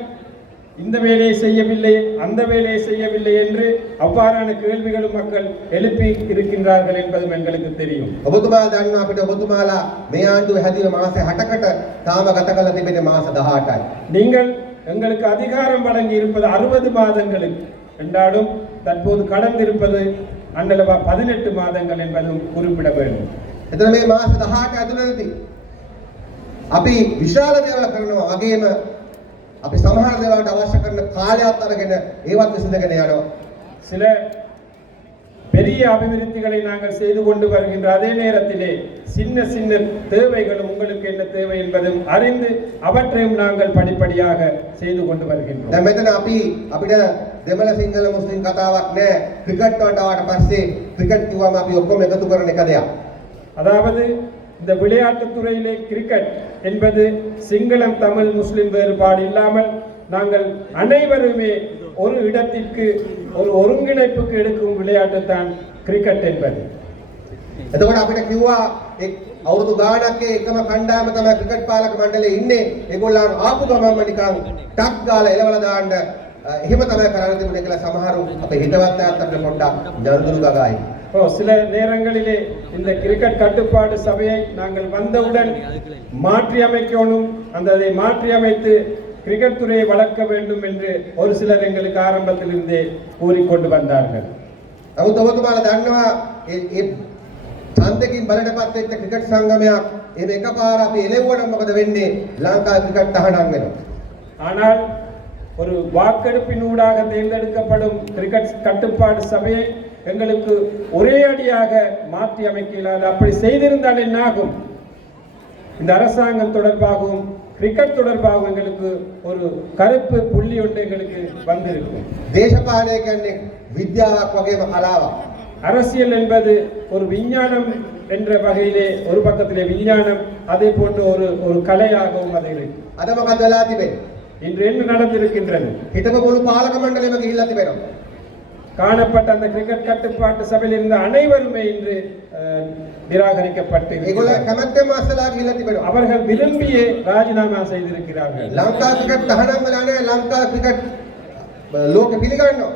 இந்த வேலையை செய்யவில்லை அந்த வேலையை செய்யவில்லை என்று அவ்வாறான கேள்விகளும் மக்கள் எழுப்பி இருக்கின்றார்கள் என்பதும் எங்களுக்கு தெரியும். ඔබතුමා දන්නවා අපිට ඔබතුමාලා මේ ආණ්ඩුව හැදින මාස 60කට තාම ගත කරලා තිබෙන්නේ මාස 18යි. நீங்கள் எங்களுக்கு அதிகாரம் வழங்கி இருப்பது 60 மாதங்களுக்கு என்றாலும் தற்போது கடந்திருப்பது அண்டலவா 18 மாதங்கள் என்பதும் குறிப்பிட வேண்டும். එතන මේ මාස 18 ඇතුළතදී අපි විශාල දේවල් කරනවා වගේම අපි සමහර දේවල්ට අවශ්‍ය කරන කාලයත් අරගෙන ඒවත් විසඳගෙන යනවා. சில பெரிய அபிவிருத்திகளை நாங்கள் செய்து கொண்டு வருகின்ற அதே நேரத்திலே சின்ன சின்ன தேவைகளும் உங்களுக்கு என்ன தேவை என்பதும் அறிந்து அவற்றையும் நாங்கள் படிப்படியாக செய்து கொண்டு வருகின்றோம். දැන් මෙතන අපිට දෙමළ සිංහල මුස්ලිම් කතාවක් නෑ. ක්‍රිකට් වලට ආවට පස්සේ ක්‍රිකට් කිව්වම අපි ඔක්කොම එකතු කරන එක දෙයක්. அதாவது இந்த விளையாட்டுத் துறையிலே கிரிக்கெட் என்பது சிங்களம் தமிழ் முஸ்லிம் வேறுபாடு இல்லாமல் நாங்கள் அனைவருமே ஒரு இடத்திற்கு ஒரு ஒருங்கிணைப்புக்கு எடுக்கும் விளையாட்டு தான் கிரிக்கெட் என்பது. එතකොට අපිට කිව්වා අවුරුදු ගාණක් එකම කණ්ඩායම තමයි ක්‍රිකට් පාලක මණ්ඩලයේ ඉන්නේ. ඒගොල්ලන් ආපු ගමන්ම නිකන් ටක් ගාලා එලවලා දාන්න එහෙම තමයි කරන්න තිබුණේ කියලා සමහරු අපේ හිතවත් අයත් අපිට පොඩ්ඩක් ජනදුරු ගගායි. சில நேரங்களிலே இந்த கிரிக்கெட் கட்டுப்பாடு சபையை நாங்கள் வந்தவுடன் மாற்றி அமைக்கணும், அதை மாற்றி அமைத்து கிரிக்கெட் துறையை வளர்க்க வேண்டும் என்று ஒரு சிலர் எங்களுக்கு ஆரம்பத்தில் இருந்தே கூறிக்கொண்டு வந்தார்கள். නමුත් ඔබතුමාලා දන්නවා ඒ ඡන්දකින් බලටපත් වෙච්ච ක්‍රිකට් සංගමයක් එහෙම එකපාර අපි එළෙව්වනම් මොකද වෙන්නේ? ලංකා ක්‍රිකට් තහනම් වෙනවා. ஆனால் ஒரு வாக்கெடுப்பினூடாக தேர்ந்தெடுக்கப்படும் கிரிக்கெட் கட்டுப்பாடு சபையை எங்களுக்கு ஒரே அடியாக மாற்றி அமைக்கலாது. அப்படி செய்திருந்தால் என்ன ஆகும்? இந்த அரசாங்கம் தொடர்பாகவும் கிரிக்கெட் தொடர்பாகவும் எங்களுக்கு ஒரு கருப்பு புள்ளி ஒன்று எங்களுக்கு வந்திருக்கும். දේශපාලනය කියන්නේ විද්‍යාවක් වගේම කලාවක්. அரசியல் என்பது ஒரு விஞ்ஞானம் என்ற வகையிலே ஒரு பக்கத்திலே விஞ்ஞானம், அதே போன்ற ஒரு கலையாகவும் அது இருக்கு. අද මොකද වෙලා තිබෙන්නේ? இன்று என்ன நடந்திருக்கின்றது? හිටපු මුළු පාලක මණ්ඩලෙම ගිහිල්ලා තිබෙනවා. காணப்பட்ட அந்த கிரிக்கெட் கட்டுப்பாட்டு சபையில் இருந்த அனைவருமே இன்று நிராகரிக்கப்பட்டு ඒගොල්ලෝ කැමැත්තෙන් මාස්සලා ගිහිල්ලා තිබෙනවා. அவர்கள் விரும்பியே ராஜினாமா செய்திருக்கிறார்கள். ලංකා ක්‍රිකට් තහනම් වෙලා නැහැ. ලංකා ක්‍රිකට් ලෝකෙ පිළිගන්නවා.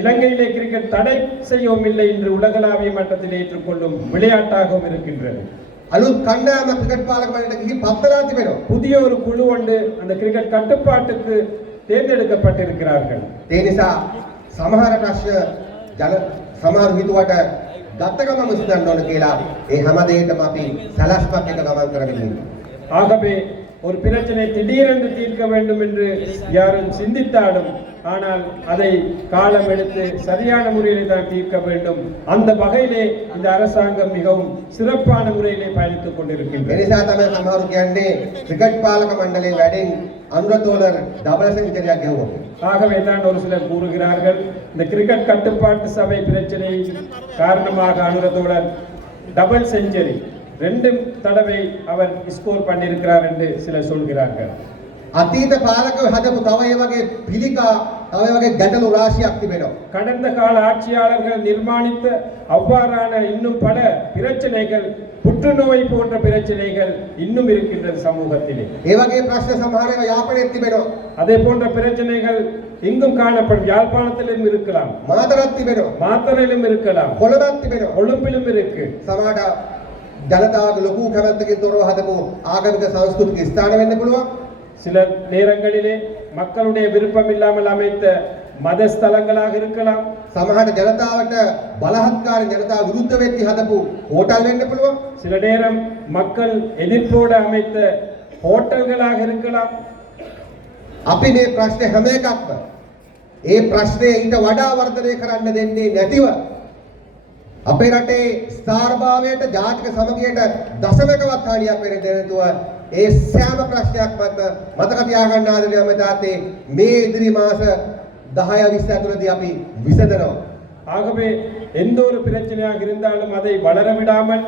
இலங்கையிலே கிரிக்கெட் தடை செய்யவும் இல்லை, இன்று உலகளாவிய மட்டத்தில் ஏற்றுக்கொள்ளும் விளையாட்டாகவும் இருக்கின்றது. අලුත් කණ්ඩායම ක්‍රිකට් පාලක මණ්ඩලයට ගිහින් පත්තරා තිබෙනවා. புதிய ஒரு குழு ஒன்று அந்த கிரிக்கெட் கட்டுப்பாட்டுக்கு தேர்ந்தெடுக்கப்பட்டிருக்கிறார்கள். ඒ නිසා සමහර ප්‍රශ්න සමහර හිතුවට දත්තකම විසඳන්න ඕන කියලා ඒ හැම දෙයකම අපි සලස්මක් එක ගමන් කරගෙන ඉන්නවා. ஆகவே ஒரு பிரச்சனை திடீரென்று தீர்க்க வேண்டும் என்று யாரும் சிந்தித்தாலும், ஆனால் அதை காலம் எடுத்து சரியான முறையிலே தான் தீர்க்க வேண்டும். அந்த வகையிலே இந்த அரசாங்கம் மிகவும் சிறப்பான முறையிலே பயணித்துக் ඒ கொண்டிருக்கின்றது. නිසා තමයි සමහරු කියන්නේ ක්‍රිකට් පාලක මණ්ඩලයේ වැඩින් අනුරතෝලර් ඩබල් සෙන්චරියක් ගැහුවා. ஆகவே தான் ஒரு சிலர் கூறுகிறார்கள், இந்த கிரிக்கெட் கட்டுப்பாட்டு சபை பிரச்சனை காரணமாக அனுரதோழர் டபுள் செஞ்சுரி 2 தடவை அவர் ஸ்கோர் பண்ணியிருக்கிறார் என்று சிலர் சொல்கிறார்கள். අතීත පාලකව හදපු තව ඒ වගේ පිළිකා තව ඒ වගේ ගැටලු රාශියක් තිබෙනවා. கடந்த கால ஆட்சியாளர்கள் நிர்மாணித்த அவ்வாறான இன்னும் பல பிரச்சனைகள், புற்றுநோய் போன்ற பிரச்சனைகள் இன்னும் இருக்கின்றது சமூகத்திலே. ඒ වගේ ප්‍රශ්න සමහර ඒවා යාපනයේ තිබෙනවා. அதே போன்ற பிரச்சனைகள் இங்கும் காணப்படும். யாழ்ப்பாணத்திலும் இருக்கலாம், මාතරත් තිබෙනවා. மாத்தறையிலும் இருக்கலாம், කොළඹත් තිබෙනවා. கொழும்பிலும் இருக்கு. සමහරට ජනතාවගේ ලොකු කැමැත්තකින් තොරව හදපු ආගමික සංස්කෘතික ස්ථාන වෙන්න පුළුවන්. சில நேரங்களிலே மக்களுடைய விருப்பம் இல்லாமல் அமைத்த மத ஸ்தலங்களாக இருக்கலாம். සමහරට ජනතාවට බලහත්කාර ජනතාව විරුද්ධ වෙච්ච හදපු හෝටල් වෙන්න පුළුවන්. சில நேரம் மக்கள் எதிர்ப்போடு அமைத்த ஹோட்டல்களாக இருக்கலாம். අපි මේ ප්‍රශ්නේ හැම එකක්ම ඒ ප්‍රශ්නේ ඊට වඩා වර්ධනය කරන්න දෙන්නේ නැතිව අපේ රටේ ස්ථාරභාවයට ජාතික සමගියට දශමකවත් හානියක් වෙන්න දෙන්නේ නැතුව ඒ සෑම ප්‍රශ්නයක් මතක තියාගන්න ආදරණීය අමතාතේ මේ ඉදිරි මාස 10 20 ඇතුළතදී අපි විසඳනවා. ஆகவே எந்த ஒரு பிரச்சனையாக இருந்தாலும் அதை வளர விடாமல்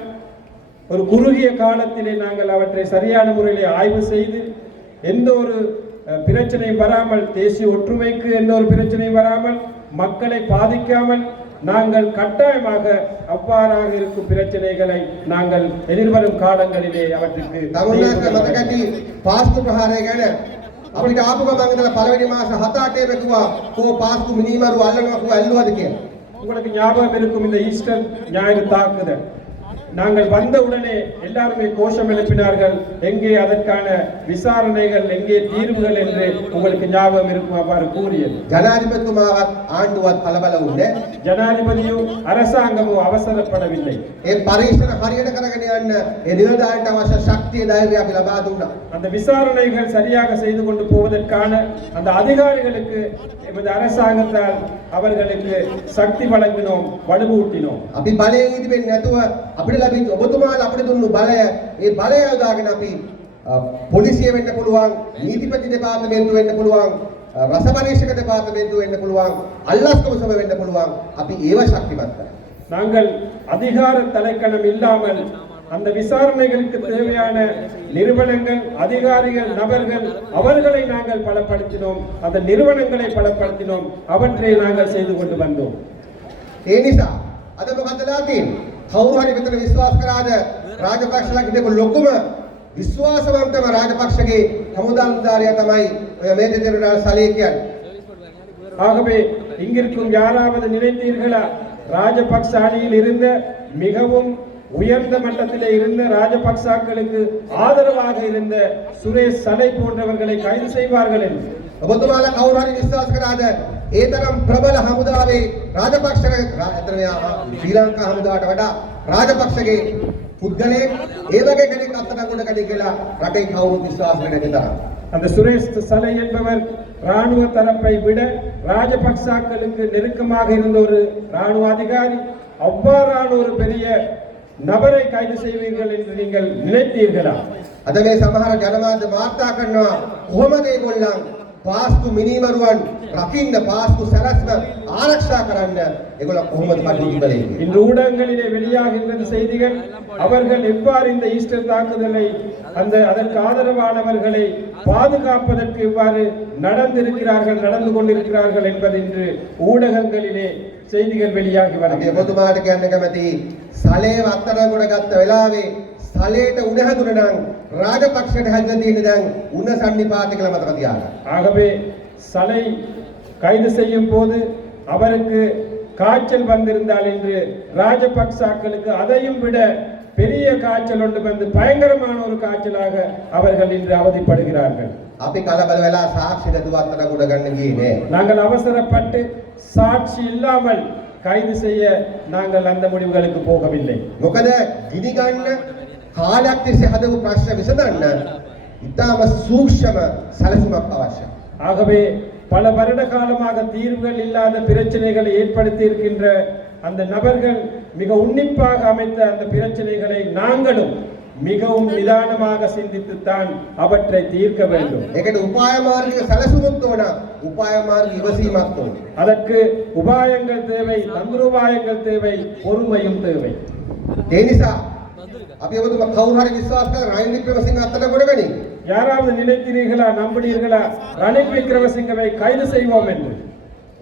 ஒரு குறுகிய காலத்திலே நாங்கள் அவற்றை சரியான முறையிலே ஆய்வு செய்து எந்த ஒரு பிரச்சனையும் வராமல், தேசிய ஒற்றுமைக்கு எந்த ஒரு பிரச்சனையும் வராமல், மக்களை பாதிக்காமல் நாங்கள் கட்டாயமாக அவ்வாறாக இருக்கும் பிரச்சனைகளை நாங்கள் எதிர்வரும் காலங்களிலே அவற்றுக்கு තමුන්නාට මතකයි පාස්කු ප්‍රහාරය ගැන අපිට ආපු ගමන් ඉඳලා පළවෙනි මාස 7-8 වෙකුවා කෝ පාස්කු මිනිමරු අල්ලනවා කෝ ඇල්ලුවද කියලා. உங்களுக்கு ஞாபகம் இருக்கும் இந்த ஈஸ்டர் ஞாயிறு தாக்குதல். நாங்கள் வந்தவுடனே எல்லாருமே கோஷம் எழுப்பினார்கள், எங்கே அதற்கான விசாரணைகள், எங்கே தீர்வுகள் என்று உங்களுக்கு ஞாபகம் இருக்கும். அவ்வாறு கூறியது. ජනාධිපතිතුමාවත් ආණ්ඩුවත් කලබල වුණේ. ஜனாதிபதியும் அரசாங்கமும் அவசரப்படவில்லை. ඒ පරීක්ෂණ හරියට කරගෙන යන්න ඒ නිලධාරීන්ට අවශ්‍ය ශක්තිය ධෛර්යය අපි ලබා දුන්නා. அந்த விசாரணைகள் சரியாக செய்து கொண்டு போவதற்கான அந்த அதிகாரிகளுக்கு எமது அரசாங்கத்தால் அவர்களுக்கு சக்தி வழங்கினோம், வலுவூட்டினோம். අපි බලයෙන් ඉදිවෙන්නේ නැතුව අපිට ලැබිච්ච ඔබතුමාලා අපිට දුන්නු බලය, ඒ බලය යොදාගෙන අපි පොලිසිය වෙන්න පුළුවන්, නීතිපති දෙපාර්තමේන්තුව වෙන්න පුළුවන්, රස පරීක්ෂක දෙපාර්තමේන්තුව වෙන්න පුළුවන්, අල්ලස්කම සභ වෙන්න පුළුවන්. අපි ඒව ශක්තිමත් කරා. நாங்கள் அதிகார தலைக்கணம் இல்லாமல் அந்த விசாரணைகளுக்கு தேவையான நிறுவனங்கள், அதிகாரிகள், நபர்கள், அவர்களை நாங்கள் பலப்படுத்தினோம், அந்த நிறுவனங்களை பலப்படுத்தினோம், அவற்றை நாங்கள் செய்து கொண்டு வந்தோம். ඒ නිසා අද මොකද වෙලා තියෙන්නේ? කවුරු හරි මෙතන විශ්වාස කරාද රාජපක්ෂලා හිටපු ලොකුම විශ්වාසවන්තම රාජපක්ෂගේ හමුදානිධාරියා තමයි ඔය මේජර් ජෙනරාල් සලේ කියන්නේ. ஆகவே இங்கிருக்கும் யாராவது நினைத்தீர்களா, ராஜபக்ச அணியில் இருந்த மிகவும் உயர்ந்த மட்டத்திலே இருந்த ராஜபக்சாக்களுக்கு ஆதரவாக இருந்த சுரேஷ் சலை போன்றவர்களை கைது செய்வார்கள் என்று? ඔබතුමාලා කවුරු හරි විශ්වාස කරාද ඒ තරම් ප්‍රබල හමුදාවේ රාජපක්ෂගේ අතර ශ්‍රී ලංකා හමුදාවට වඩා රාජපක්ෂගේ පුද්ගලයෙක් ඒ වගේ කෙනෙක් අත්අඩංගුවට ගනී කියලා රටේ කවුරුත් විශ්වාස වෙන්නේ නැති තරම්. அந்த சுரேஷ் சலை என்பவர் ராணுவ தரப்பை விட ராஜபக்சாக்களுக்கு நெருக்கமாக இருந்த ஒரு ராணுவ அதிகாரி. அவ்வாறான ஒரு பெரிய நபரை கைது செய்வீர்கள் என்று நீங்கள் நினைத்தீர்களா? අද මේ සමහර ජනමාධ්‍ය වාර්තා කරනවා කොහොමද ඒගොල්ලන් පාස්කු මිනිමරුවන් රකින්න පාස්කු සැලැස්ම ආරක්ෂා කරන්න ඒගොල්ලන් කොහොමද කටයුතු இன்று ஊடகங்களிலே வெளியாகின்ற செய்திகள் அவர்கள் எவ்வாறு இந்த ஈஸ்டர் தாக்குதலை அதற்கு ஆதரவானவர்களை பாதுகாப்பதற்கு எவ்வாறு நடந்து கொண்டிருக்கிறார்கள் என்பது இன்று ஊடகங்களிலே செய்திகள் வெளியாகி வருகிறது. ඔබතුමාට කියන්න කැමති සලේව අත්අඩංගුවට ගත්ත වෙලාවේ සලේට උණ හැදුන නම් රාජපක්ෂට හැදලා තියෙන දැන් උණ සන්නිපාත කියලා මතක තියාගන්න. ஆகவே சலை கைது செய்யும் போது அவருக்கு காய்ச்சல் வந்திருந்தால் என்று ராஜபக்சாக்களுக்கு அதையும் விட பெரிய காய்ச்சல் ஒன்று வந்து பயங்கரமான ஒரு காய்ச்சலாக அவர்கள் இன்று அவதிப்படுகிறார்கள். අපි කලබල වෙලා සාක්ෂි නැතුව අත්අඩංගුවට ගන්න ගියේ නෑ. நாங்கள் அவசரப்பட்டு சாட்சி இல்லாமல் கைது செய்ய நாங்கள் அந்த முடிவுகளுக்கு போகவில்லை. මොකද ගිනි ගන්න කාලයක් තිස්සේ හදපු ප්‍රශ්න විසඳන්න ඉතාම සූක්ෂම සැලසුමක් අවශ්‍යයි. ஆகவே பல வருட காலமாக தீர்வுகள் இல்லாத பிரச்சனைகளை ஏற்படுத்தி இருக்கின்ற அந்த நபர்கள் மிக உன்னிப்பாக அமைத்த அந்த பிரச்சனைகளை நாங்களும் மிகவும் நிதானமாக சிந்தித்துத்தான் அவற்றை தீர்க்க வேண்டும். ඒකට උපාය මාර්ගික සැලසුමුත් ඕන. උපාය මාර්ග ඉවසීමක් ඕන. அதற்கு உபாயங்கள் தேவை, தந்திரோபாயங்கள் தேவை, பொறுமையும் தேவை. ඒ නිසා අපි ඔබතුමා කවුරු හරි විශ්වාස කරන රනිල් වික්‍රමසිංහ අත්අඩංගුවට ගනි. யாராவது நினைக்கிறீர்களா, நம்புகிறீர்களா ரணில் விக்ரமசிங்கவை கைது செய்வோம் என்று?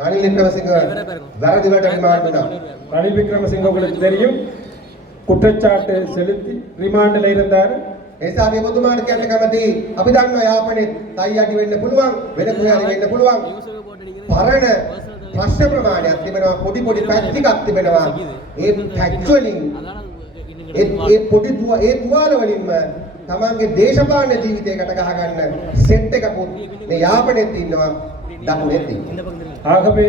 රනිල් වික්‍රමසිංහ වැරදිවට රිමාන්ඩ් වුණා. ரணில் விக்ரமசிங்க உங்களுக்கு தெரியும், குற்றச்சாட்டு செலுத்தி ரிமாண்டில் இருந்தார். ඒ නිසා අපි ඔබතුමාට කියන්න කැමති අපි දන්නවා යාපනයේ තයි යටි වෙන්න පුළුවන්, වෙන කුහරි වෙන්න පුළුවන්. පරණ ප්‍රශ්න ප්‍රමාණයක් තිබෙනවා, පොඩි පොඩි පැච් ටිකක් තිබෙනවා. ඒ පැච් වලින් ඒ පොඩි තුවාල වලින්ම තමන්ගේ දේශපාලන ජීවිතයකට ගහගන්න සෙට් එකකුත් මේ යාපනයේ ඉන්නවා, දකුණේ තියෙනවා. ஆகவே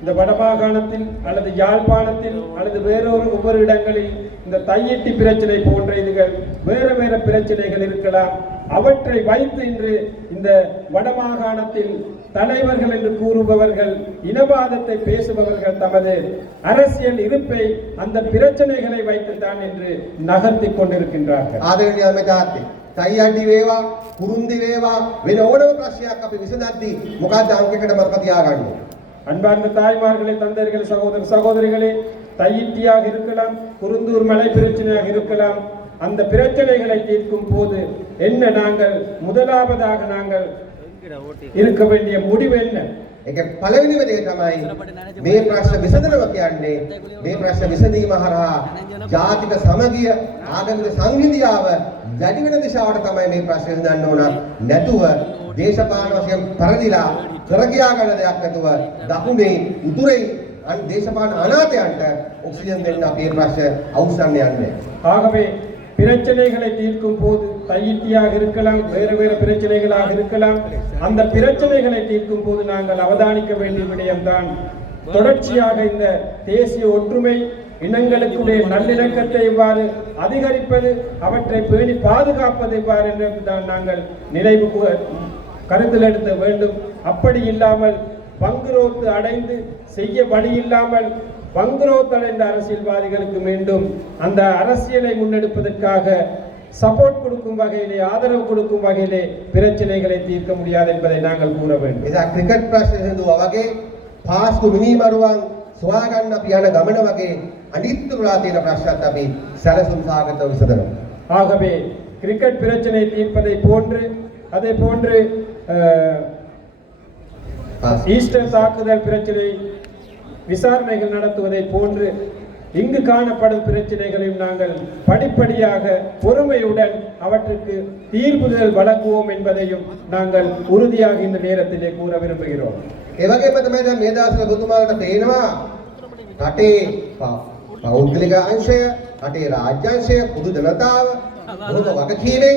இந்த வடமாகாணத்தில் அல்லது யாழ்ப்பாணத்தில் அல்லது வேறொரு ஒவ்வொரு இடங்களில் இந்த தையிட்டி பிரச்சனை போன்ற இதுகள் வேற பிரச்சனைகள் இருக்கலாம். அவற்றை வைத்து இன்று இந்த வடமாகாணத்தில் தலைவர்கள் என்று கூறுபவர்கள், இனவாதத்தை பேசுபவர்கள் தமது அரசியல் இருப்பை அந்த பிரச்சனைகளை வைத்துத்தான் என்று நகர்த்தி கொண்டிருக்கின்றார்கள். ආදරණීය මහතාත් තයි වේවා කුරුන්දි වේවා වෙන ඕනම ප්‍රශ්නයක් අපි විසඳද්දී මොකක්ද අංකයකට මතක තියාගන්න. அன்பார்ந்த தாய்மார்களே, தந்தையர்களே, சகோதரிகளே, தையிட்டியாக இருக்கலாம், குருந்தூர் மலை பிரச்சனையாக இருக்கலாம். அந்த பிரச்சனைகளை தீர்க்கும் போது என்ன நாங்கள் முதலாவதாக நாங்கள் இருக்க வேண்டிய முடிவு என்ன? ඒක පළවෙනිම දේ තමයි මේ ප්‍රශ්න විසඳනවා කියන්නේ මේ ප්‍රශ්න විසඳීම හරහා ජාතික සමගිය ආගමික සංහිඳියාව වැඩි වෙන දිශාවට තමයි මේ ප්‍රශ්න විසඳන්න ඕන. නැතුව දේශපාලන වශයෙන් පරදිලා කරගියා ගන්න දෙයක් නැතුව දකුණේ උතුරේ දේශපාලන අනාථයන්ට ඔක්සිජන් දෙන්න අපේ ප්‍රශ්න අවසන් යන්නේ. ஆகவே பிரச்சனைகளை தீர்க்கும் போது தையிட்டியாக இருக்கலாம், வேறு பிரச்சனைகளாக இருக்கலாம். அந்த பிரச்சனைகளை தீர்க்கும் போது நாங்கள் அவதானிக்க வேண்டிய விடயம்தான் தொடர்ச்சியாக இந்த தேசிய ஒற்றுமை, இனங்களுக்குடைய நல்லிணக்கத்தை எவ்வாறு அதிகரிப்பது, அவற்றை பேணி பாதுகாப்பது எவ்வாறு என்றுதான் நாங்கள் நினைவு கருத்தில் எடுத்த வேண்டும். அப்படி இல்லாமல் பங்குரோத்து அடைந்து செய்ய வழி இல்லாமல் பங்குரோத்தடைந்த அரசியல்வாதிகளுக்கு மீண்டும் அந்த அரசியலை முன்னெடுப்பதற்காக சப்போர்ட் கொடுக்கும் வகையிலே, ஆதரவு கொடுக்கும் வகையிலே பிரச்சனைகளை தீர்க்க முடியாது என்பதை நாங்கள் கூற வேண்டும். එදා ක්‍රිකට් ප්‍රශ්න හඳුවා වගේ පාස්කු මිනිමරුවන් සොයාගන්න අපි යන ගමන වගේ අනිත්තුලා තියෙන ප්‍රශ්නත් අපි සැලසුම් සාගතව විසඳනවා. ஆகவே கிரிக்கெட் பிரச்சனை தீர்ப்பதை போன்று, அதே போன்று ஈஸ்டர் தாக்குதல் பிரச்சனை விசாரணைகள் நடத்துவதை போன்று இங்கு காணப்படும் பிரச்சனைகளையும் நாங்கள் படிப்படியாக பொறுமையுடன் அவற்றுக்கு தீர்வுகள் வழங்குவோம் என்பதையும் நாங்கள் உறுதியாக இந்த நேரத்திலே கூற விரும்புகிறோம். ඒ වගේම තමයි දැන් මේ දවස්වල ඔබතුමාලට තේනවා රටේ පෞද්ගලික අංශය, රටේ රාජ්‍ය අංශය, පොදු ජනතාව බොහොම වගකීමෙන්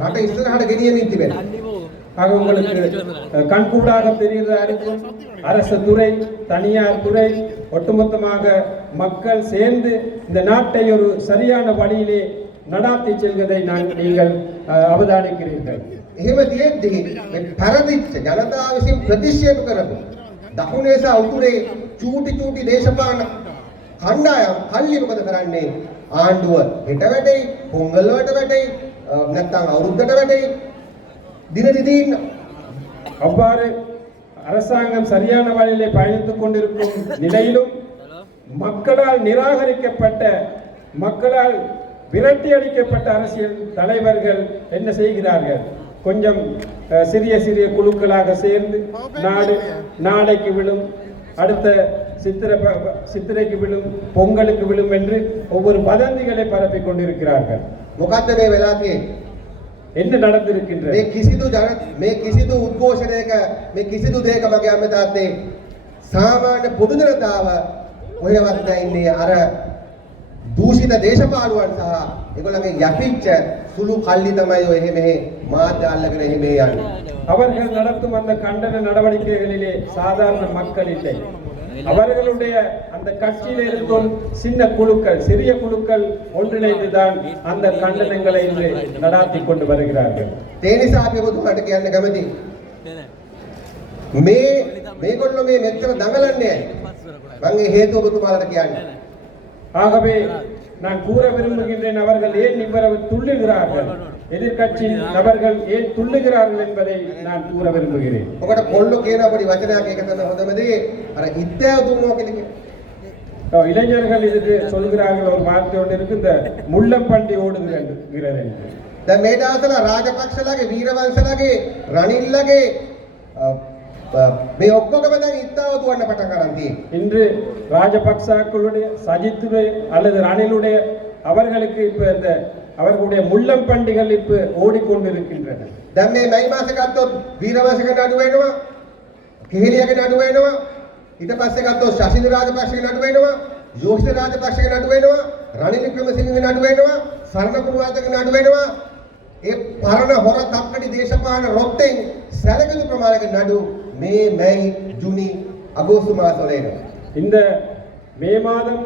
රට ඉස්සරහට ගෙනියමින් තිබෙනවා. ஆக உங்களுக்கு கண்கூடாக தெரிகிறதா இருக்கும், அரசு துறை, தனியார் துறை, ஒட்டுமொத்தமாக மக்கள் சேர்ந்து இந்த நாட்டை ஒரு சரியான வழியிலே நடாத்தி செல்வதை நீங்கள் அவதானிக்கிறீர்கள். එහෙම තියෙද්දී මේ පරදිච්ච ජනතාව විසින් ප්‍රතික්ෂේප කරපු දකුණේ සහ උතුරේ චූටි දේශපාලන කණ්ඩායම් කල්ලි මොකද කරන්නේ? ආණ්ඩුව හෙට වැටෙයි, පොංගල් වලට වැටෙයි, නැත්නම් අවුරුද්දට වැටෙයි. දින දිදින් அவ்வாறு அரசாங்கம் சரியான வழியிலே பயணித்துக் கொண்டிருக்கும் நிலையிலும் மக்களால் நிராகரிக்கப்பட்ட, மக்களால் விரட்டி அடிக்கப்பட்ட அரசியல் தலைவர்கள் என்ன செய்கிறார்கள்? கொஞ்சம் சிறிய சிறிய குழுக்களாக சேர்ந்து நாளைக்கு விழும், அடுத்த சித்திரைக்கு விழும், பொங்கலுக்கு விழும் என்று ஒவ்வொரு வதந்திகளை பரப்பிக் கொண்டிருக்கிறார்கள். මොකද්ද මේ වෙලා තියෙන්නේ? என்ன நடந்திருக்கின்றது? මේ කිසිදු උද්ඝෝෂණයක මේ කිසිදු දෙයක මගේ අම්මේ තාත්තේ සාමාන්‍ය පොදු ජනතාව ඔයවත් නැහැ ඉන්නේ අර දූෂිත දේශපාලුවන් සහ ඒගොල්ලන්ගේ යපිච්ච සුළු කල්ලි තමයි ඔය එහෙම මාධ්‍ය අල්ලගෙන එහෙම යන්නේ. அவர்கள் நடத்தும் அந்த கண்டன நடவடிக்கைகளிலே சாதாரண மக்கள் இல்லை. அவர்களுடைய அந்த கட்சியில் இருக்கும் சின்ன குழுக்கள், சிறிய குழுக்கள் ஒன்றிணைந்துதான் அந்த கண்டனங்களை இன்று நடாத்தி கொண்டு வருகிறார்கள். ඒ නිසා අපි ඔබතුමාට කියන්න කැමතියි. මේගොල්ලෝ මේ මෙච්චර දඟලන්නේ මම ඒ හේතුව ඔබතුමාලට කියන්නේ. ஆகவே நான் கூற விரும்புகின்றேன், அவர்கள் ஏன் இவ்வளவு துள்ளுகிறார்கள், எதிர்கட்சி நபர்கள் ஏன் துள்ளுகிறார்கள் என்பதை நான் கூற விரும்புகிறேன். ඔකට කොල්ලෝ කියන පොඩි වචනයක් ඒක තමයි හොඳම දේ. අර ඉත්තෑ දුන්නෝ කියන இளைஞர்கள் இதுக்கு சொல்கிறார்கள் ஒரு வார்த்தை ஒன்று இருக்கு, இந்த முள்ளம்பண்டி ஓடுகிறது என்று. දැන් මේ දවස්වල රාජපක්ෂලාගේ, වීරවංශලාගේ, රනිල්ලගේ මේ ඔක්කොගම දැන් ඉත්තව දුවන්න පටන් ගන්න තියෙනවා. இன்று ராஜபக்சாக்களுடைய, சஜித்துடைய அல்லது ரணிலுடைய அவர்களுக்கு இப்ப இந்த அவர்களுடைய முள்ளம்பண்டிகள் இப்ப ஓடிக்கொண்டிருக்கின்றன. දැන් මේ මයි මාස ගත්තොත් වීරවංශක නඩු වෙනවා, කෙහෙලියගේ නඩු වෙනවා, ඊට පස්සේ ගත්තොත් ශෂින්ද්‍ර රාජපක්ෂගේ නඩු වෙනවා, යෝෂිත රාජපක්ෂගේ නඩු වෙනවා, රනිල් වික්‍රමසිංහගේ නඩු වෙනවා, සරණ කුරුවාදගේ නඩු වෙනවා. ඒ පරණ හොර තක්කඩි දේශපාලන රොත්තෙන් සැලකිලි ප්‍රමාණයක නඩු මේ මැයි ජූනි අගෝස්තු මාසවල එනවා. இந்த மே மாதம்,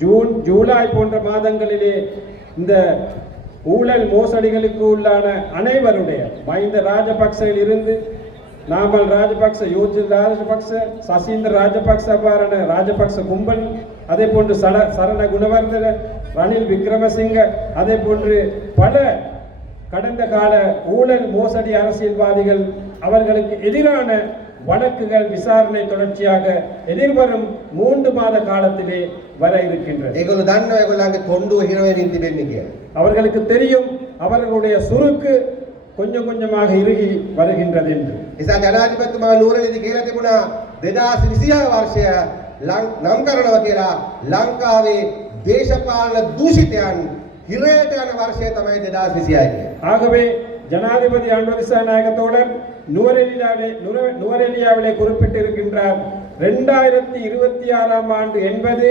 ஜூன், ஜூலை போன்ற மாதங்களிலே இந்த ஊழல் மோசடிகளுக்கு உள்ளான அனைவருடைய மஹிந்த ராஜபக்சவில் இருந்து நாமல் ராஜபக்ச, யோஜித் ராஜபக்ச, சசீந்திர ராஜபக்ச அவ்வாறான ராஜபக்ச கும்பல், அதே போன்று சரண குணவர்தன, ரணில் விக்ரமசிங்க, அதே போன்று பல கடந்த கால ஊழல் மோசடி அரசியல்வாதிகள் அவர்களுக்கு எதிரான வழக்குகள் விசாரணை தொடர்ச்சியாக எதிர்வரும் 3 மாத காலத்திலே வர இருக்கின்றது. ඒගොල්ලෝ දන්නවා ඒගොල්ලන්ගේ කොණ්ඩුව හිරවෙමින් තිබෙන්නේ කියලා. அவர்களுக்கு தெரியும் அவர்களுடைய சுருக்கு கொஞ்சம் கொஞ்சமாக இறுகி வருகின்றது என்று. නිසා ජනාධිපතිතුමා නූරලේදී කියලා තිබුණා 2026 වර්ෂය නම් කරනවා කියලා ලංකාවේ දේශපාලන දූෂිතයන් හිරයට යන වර්ෂය තමයි 2026 කියන්නේ. ஆகவே ஜனாதிபதி அன்வர் திசாநாயக்க தோழர் நுவரெலியாவிலே குறிப்பிட்டிருக்கின்றார், 2026ஆம் ஆண்டு என்பது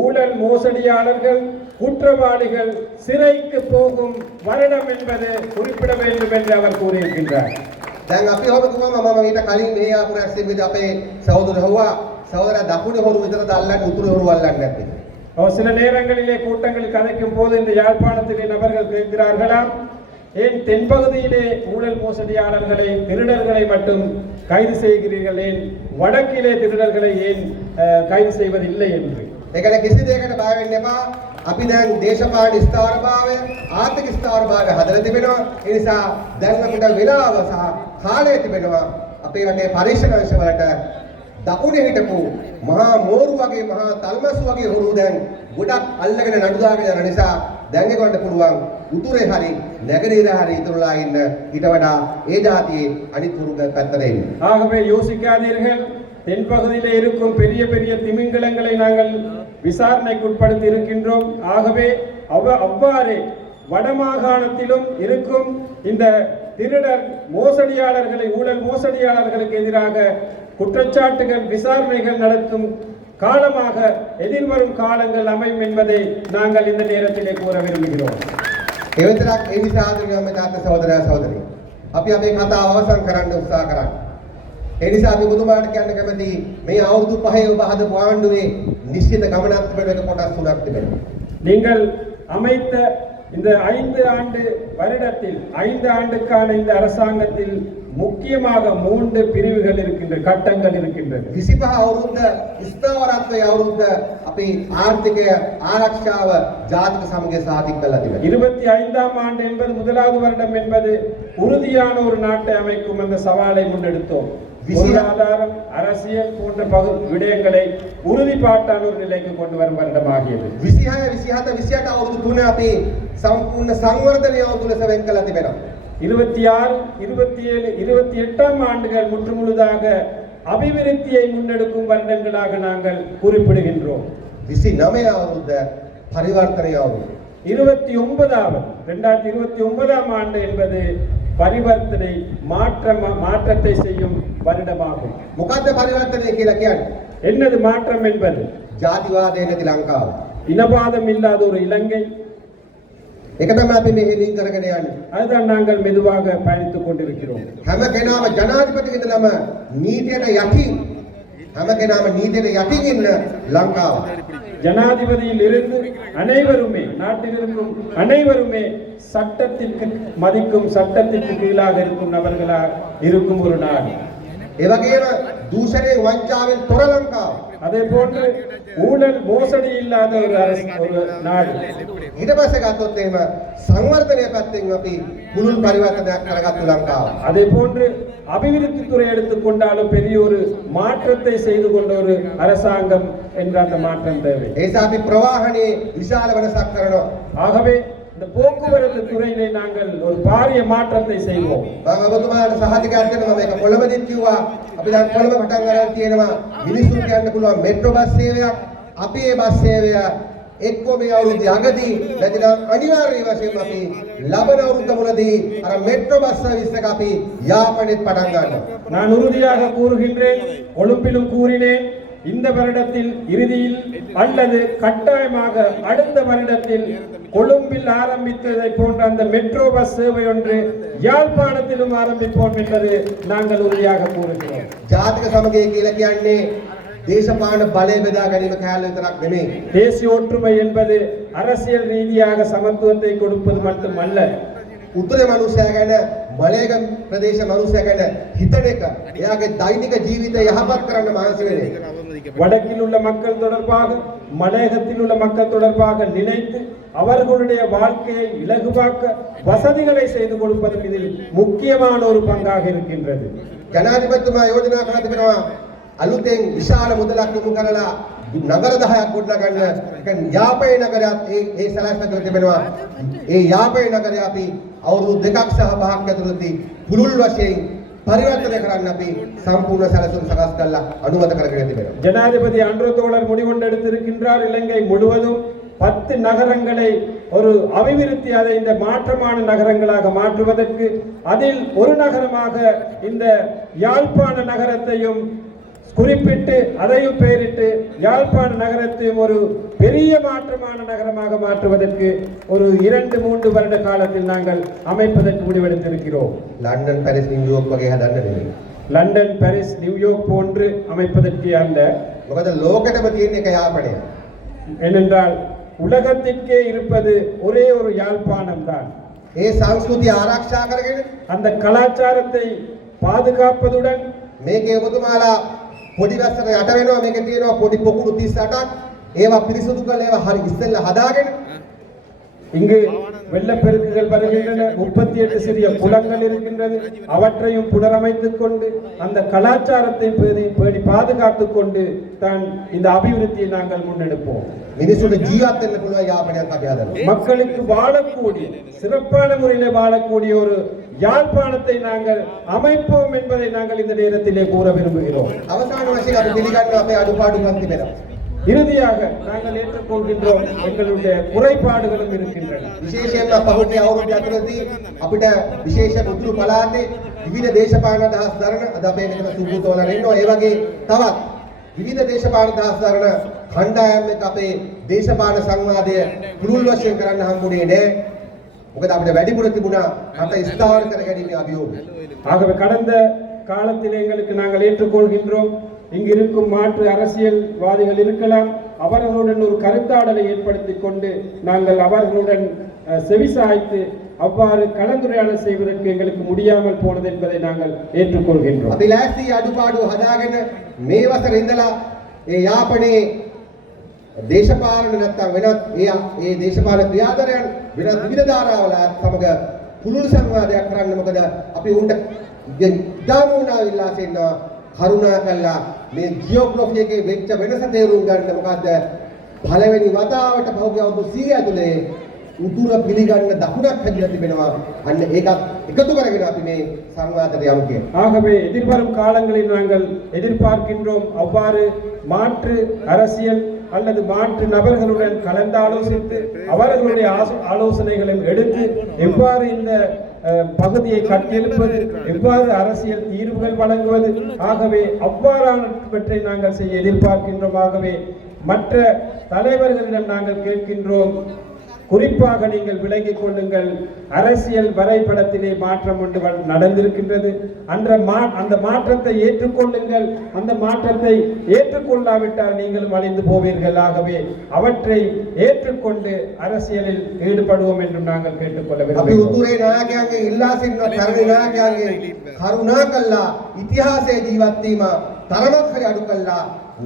ஊழல் மோசடியாளர்கள், குற்றவாளிகள் சிறைக்கு போகும் வருடம் என்பது குறிப்பிட வேண்டும் என்று அவர் கூறியிருக்கின்றார். දැන් අපි හොරුතුමා මම ඊට කලින් මේ ආපු රැස්වීමේදී අපේ සහෝදරවවා සහෝදර දකුණේ හොරු විතරද අල්ලන්නේ උතුරේ හොරු අල්ලන්නේ නැත්තේ. சில நேரங்களிலே கூட்டங்களில் கதைக்கும் போது இந்த யாழ்ப்பாணத்திலே நபர்கள் கேட்கிறார்களாம், ஏன் தென்பகுதியிலே ஊழல் மோசடியாளர்களை, திருடர்களை மட்டும் கைது செய்கிறீர்கள், ஏன் வடக்கிலே திருடர்களை ஏன் கைது செய்வதில்லை என்று. ඒකල කිසි දෙයකට බය වෙන්න එපා. අපි දැන් දේශපාලන ස්ථාවරභාවය, ආර්ථික ස්ථාවරභාවය හදලා තිබෙනවා. ඒ නිසා දැන් අපිට වෙලාව සහ කාලය තිබෙනවා අපේ රටේ පරීක්ෂණ අංශ වලට දකුණේ හිටපු මහා මෝරු වගේ, මහා තල්මස් වගේ හොරු දැන් ගොඩක් අල්ලගෙන නඩු දාගෙන යන නිසා දැන් ඒකට පුළුවන් උතුරේ හරි නැගෙනහිර හරි ඉතුරුලා ඉන්න ඊට වඩා ඒ જાතියේ අනිත් හොරු පැත්තට එන්න. ஆகவே யோசிக்காதீர்கள், தென்பகுதியிலே இருக்கும் பெரிய பெரிய திமிங்கலங்களை நாங்கள் விசாரணைக்கு உட்படுத்தி இருக்கின்றோம். ஆகவே அவ்வாறே வடமாகாணத்திலும் இருக்கும் இந்த திருடர் மோசடியாளர்களை, ஊழல் மோசடியாளர்களுக்கு எதிராக குற்றச்சாட்டுகள், விசாரணைகள் நடத்தும் காலமாக எதிர்வரும் காலங்கள் அமையும் என்பதை நாங்கள் இந்த நேரத்திலே கூற விரும்புகிறோம். ඒ විතරක් ඒ නිසා ආදරණීය තාත්තා සහෝදරයා සහෝදරි, අපි අපේ කතාව අවසන් කරන්න උත්සාහ කරන්නේ. ඒ නිසා අපි බුදුමාට කියන්න කැමති මේ අවුරුදු 5 ඔබ හදපු ආණ්ඩුවේ නිශ්චිත ගමනක් තිබෙන එක කොටස් 3ක් තිබෙනවා. நீங்கள் அமைத்த இந்த 5 ஆண்டு வருடத்தில், 5 ஆண்டுக்கான இந்த அரசாங்கத்தில் முக்கியமாக 3 பிரிவுகள் இருக்கின்ற கட்டங்கள் இருக்கின்றது. 25 අවුරුද්ද ස්ථාවරත්වයේ අවුරුද්ද අපි ආර්ථිකය ආරක්ෂාව ජාතික සමගිය සාතික කළා තිබෙනවා. 25ஆம் ஆண்டு என்பது முதலாவது வருடம் என்பது உறுதியான ஒரு நாட்டை அமைக்கும் அந்த சவாலை முன்னெடுத்தோம். பொருளாதாரம் அரசியல் போன்ற விடயங்களை உறுதிப்பாட்டான ஒரு நிலைக்கு கொண்டு வரும் வருடமாகியது. 26 27 28 අවුරුදු 3 අපි සම්පූර්ණ සංවර්ධනය අවුරුදු ලෙස වෙන් කළා තිබෙනවා. 26 27 28ஆம் ஆண்டுகள் முற்றுமுழுதாக அபிவிருத்தியை முன்னெடுக்கும் வருடங்களாக நாங்கள் குறிப்பிடுகின்றோம். 29 අවුරුද්ද පරිවර්තනය අවුරුද්ද. 2029ஆம் ஆண்டு என்பது பரிவர்த்தனை மாற்றத்தை செய்யும் வருடமாகும். මොකද්ද පරිවර්තනය කියලා කියන්නේ? என்னது மாற்றம் என்பது? ජාතිවාදය නැති ලංකාව. இனவாதம் இல்லாத ஒரு இலங்கை. ඒක තමයි අපි මෙහි ලින්ක් කරගෙන යන්නේ. அதுதான் நாங்கள் மெதுவாக பயணித்துக் கொண்டிருக்கிறோம். හැම කෙනාම ජනාධිපති ඉඳලම නීතියට යටින් හැම කෙනාම නීතියට යටින් ඉන්න ලංකාව. ஜனாதிபதியில் இருந்து அனைவருமே நாட்டில் இருக்கும் அனைவருமே சட்டத்திற்கு மதிக்கும் சட்டத்திற்கு கீழாக இருக்கும் நபர்களாக இருக்கும் ஒரு நாடு. ඒ වගේම දූෂණයෙන් වංචාවෙන් තොර ලංකාව. அதே போன்று ஊழல் மோசடி இல்லாத ஒரு நாடு. ඊට පස්සේ ගත්තොත් එහෙම සංවර්ධනය පැත්තෙන් අපි මුළුල් පරිවර්තනයක් කරගත්තු ලංකාව. அதே போன்று அபிவிருத்தி துறை எடுத்துக்கொண்டாலும் பெரிய ஒரு மாற்றத்தை செய்து கொண்ட ஒரு அரசாங்கம் என்ற அந்த மாற்றம் தேவை. ඒ නිසා අපි ප්‍රවාහනේ විශාල වෙනසක් කරනවා. ஆகவே இந்த போக்குவரத்து துறையிலே நாங்கள் ஒரு பாரிய மாற்றத்தை செய்வோம். මම ඔබතුමාට සහතිකයක් දෙනවා මේක කොළඹදිත් කිව්වා අපි දැන් කොළඹ පටන් ගන්න තියෙනවා මිනිස්සුන්ට යන්න පුළුවන් මෙට්‍රෝ බස් සේවයක් අපි ඒ බස් සේවය එක්ක මේ අවුරුද්ද අගදී නැතිනම් අනිවාර්ය වශයෙන්ම අපි ලබන අවුරුද්ද මුලදී අර මෙට්‍රෝ බස් සර්විස් එක අපි යාපනයේත් පටන් ගන්නවා. நான் உறுதியாக கூறுகின்றேன், கொழும்பிலும் கூறினேன், இந்த வருடத்தில் இறுதியில் அல்லது கட்டாயமாக அடுத்த வருடத்தில் கொழும்பில் ஆரம்பித்ததை போன்ற அந்த மெட்ரோ பஸ் சேவை ஒன்று யாழ்ப்பாணத்திலும் ஆரம்பிப்போம் என்பது நாங்கள் உறுதியாக கூறுகிறோம். ජාතික සමගිය කියලා කියන්නේ දේශපාලන බලය බෙදා ගැනීම කෑල්ල විතරක් නෙමෙයි. தேசிய ஒற்றுமை என்பது அரசியல் ரீதியாக சமத்துவத்தை கொடுப்பது மட்டுமல்ல. උතුරේ මනුස්සයා ගැන මලේගම ප්‍රදේශ මනුස්සයා ගැන හිතන එක එයාගේ දෛනික ජීවිතය යහපත් කරන්න මහන්සි වෙන එක. வடக்கில் உள்ள மக்கள் தொடர்பாக மலையகத்தில் உள்ள மக்கள் தொடர்பாக நினைத்து அவர்களுடைய வாழ்க்கையை இலகுவாக்க வசதிகளை செய்து கொடுப்பது இதில் முக்கியமான ஒரு பங்காக இருக்கின்றது. ජනාධිපතිතුමා යෝජනා කරලා තිබෙනවා අලුතෙන් විශාල මුදලක් යොමු කරලා නගර 10ක් ගොඩනගන්න. ඒ කියන්නේ යාපේ නගරයත් ඒ සලස්න කරලා තිබෙනවා. ඒ යාපේ නගරය අපි අවුරුදු 2ක් සහ 5ක් ඇතුළතදී පුළුල් වශයෙන් පරිවර්තනය කරන්න අපි සම්පූර්ණ සැලසුම් සකස් කරලා අනුමත කරගෙන තිබෙනවා. ஜனாதிபதி அன்றோ தோழர் முடிவெடுத்திருக்கின்றார். இலங்கை முழுவதும் 10 நகரங்களை ஒரு அபிவிருத்தி அதை இந்த மாற்றமான நகரங்களாக மாற்றுவதற்கு அதில் ஒரு நகரமாக இந்த யாழ்ப்பாண நகரத்தையும் குறிப்பிட்டு அதையும் பெயரிட்டு யாழ்ப்பாண நகரத்தையும் ஒரு பெரிய மாற்றமான நகரமாக மாற்றுவதற்கு ஒரு 2-3 வருட காலத்தில் நாங்கள் அமைப்பதற்கு முடிவெடுத்திருக்கிறோம். லண்டன் பாரிஸ் நியூயார்க் වගේ හදන්න නෙමෙයි. லண்டன் பாரிஸ் நியூயார்க் போன்று அமைப்பதற்கு அல்ல. මොකද ලෝකෙටම තියෙන එක යාපනය. ஏனென்றால் உலகத்திற்கே இருப்பது ஒரே ஒரு யாழ்ப்பாணம் தான். ඒ සංස්කෘතිය ආරක්ෂා කරගෙන அந்த கலாச்சாரத்தை பாதுகாப்பதுடன் මේකේ ඔබතුමාලා පොඩි වැස්සක යට වෙනවා. මේකේ තියෙනවා පොඩි පොකුණු 38ක්. ඒවා පිරිසුදු කරලා ඒවා හරි ඉස්සෙල්ලා හදාගෙන இங்கு வெள்ளப்பெருக்குகள் வருகின்றன. 38 சிறிய குளங்கள் இருக்கின்றது. அவற்றையும் புனரமைத்துக் கொண்டு அந்த கலாச்சாரத்தை பேணி பாதுகாத்துக் கொண்டு தான் இந்த அபிவிருத்தியை நாங்கள் முன்னெடுப்போம். මිනිසුන්ට ජීවත් වෙන්න පුළුවන් යාපනයක් අපි හදනවා. மக்களுக்கு வாழக்கூடிய சிறப்பான முறையிலே வாழக்கூடிய ஒரு யாழ்ப்பாணத்தை நாங்கள் அமைப்போம் என்பதை நாங்கள் இந்த நேரத்திலே கூற விரும்புகிறோம். අවසාන වශයෙන් අපි පිළිගන්න අපේ අඩුපාඩුකම් තිබෙනවා. இறுதியாக நாங்கள் ஏற்றுக்கொள்கின்றோம் எங்களுடைய குறைபாடுகளும் இருக்கின்றன. විශේෂයෙන්ම පහුගිය අවුරුදු ඇතුළතදී අපිට විශේෂ උතුරු පළාතේ විවිධ දේශපාලන අදහස් දරන අද අපේ මෙතන සුබුතෝලන ඉන්නවා. ඒ වගේ තවත් විවිධ දේශපාලන අදහස් දරන කණ්ඩායම් එක අපේ දේශපාලන සංවාදය පුළුල් වශයෙන් කරන්න හම්බුනේ නෑ. මොකද අපිට වැඩිපුර තිබුණා රට ස්ථාවර කරගැනීමේ අභියෝගය. ஆகவே கடந்த காலத்தில் எங்களுக்கு நாங்கள் ஏற்றுக்கொள்கின்றோம். இங்கு இருக்கும் மாற்று அரசியல்வாதிகள் இருக்கலாம். அவர்களுடன் ஒரு கருத்தாடலை ஏற்படுத்திக் கொண்டு நாங்கள் அவர்களுடன் செவிசாய்த்து அவ்வாறு கலந்துரையாடல் செய்வதற்கு எங்களுக்கு முடியாமல் போனது என்பதை நாங்கள் ஏற்றுக்கொள்கின்றோம். අපි ලෑස්ති අඩුපාඩු හදාගෙන මේ වසරේ ඉඳලා ඒ යාපනයේ දේශපාලන නැත්තම් වෙනත් ඒ දේශපාලන ක්‍රියාදාරයන් වෙනත් විවිධ ධාරාවල සමග පුළුල් සංවාදයක් කරන්න. මොකද අපි උන්ට දාමුණා ඉල්ලා සින්නවා කරුණා කළා මේ ජියෝග්‍රැෆි එකේ වෙච්ච වෙනස තේරුම් ගන්න. මොකද පළවෙනි වතාවට පහුගිය අවුරුදු 100 ඇතුලේ උතුර පිළිගන්න දකුණක් හැදිලා තිබෙනවා. අන්න ඒකත් එකතු කරගෙන අපි මේ සංවාදයට යමු කියන. ஆகவே எதிர்வரும் காலங்களில் நாங்கள் எதிர்பார்க்கின்றோம் அவ்வாறு மாற்று அரசியல் அல்லது மாற்று நபர்களுடன் கலந்தாலோசித்து அவர்களுடைய ஆலோசனைகளையும் எடுத்து எவ்வாறு இந்த பகுதியை கட்டியெழுப்பது, எவ்வாறு அரசியல் தீர்வுகள் வழங்குவது, ஆகவே அவ்வாறானவற்றை நாங்கள் செய்ய எதிர்பார்க்கின்றோம். ஆகவே மற்ற தலைவர்களிடம் நாங்கள் கேட்கின்றோம், குறிப்பாக நீங்கள் விளங்கிக் கொள்ளுங்கள், அரசியல் வரைபடத்திலே மாற்றம் ஒன்று நடந்திருக்கின்றது. அந்த மாற்றத்தை ஏற்றுக்கொள்ளுங்கள். அந்த மாற்றத்தை ஏற்றுக்கொள்ளாவிட்டால் நீங்களும் அழிந்து போவீர்கள். ஆகவே அவற்றை ஏற்றுக்கொண்டு அரசியலில் ஈடுபடுவோம் என்று நாங்கள் கேட்டுக்கொள்ள අපි උතුරේ නායකයන්ගේ ඉල්ලා සිටින තරුණ නායකයන්ගේ කරුණා කළා ඉතිහාසයේ ජීවත් වීම තරමක් හරි අඩු කළා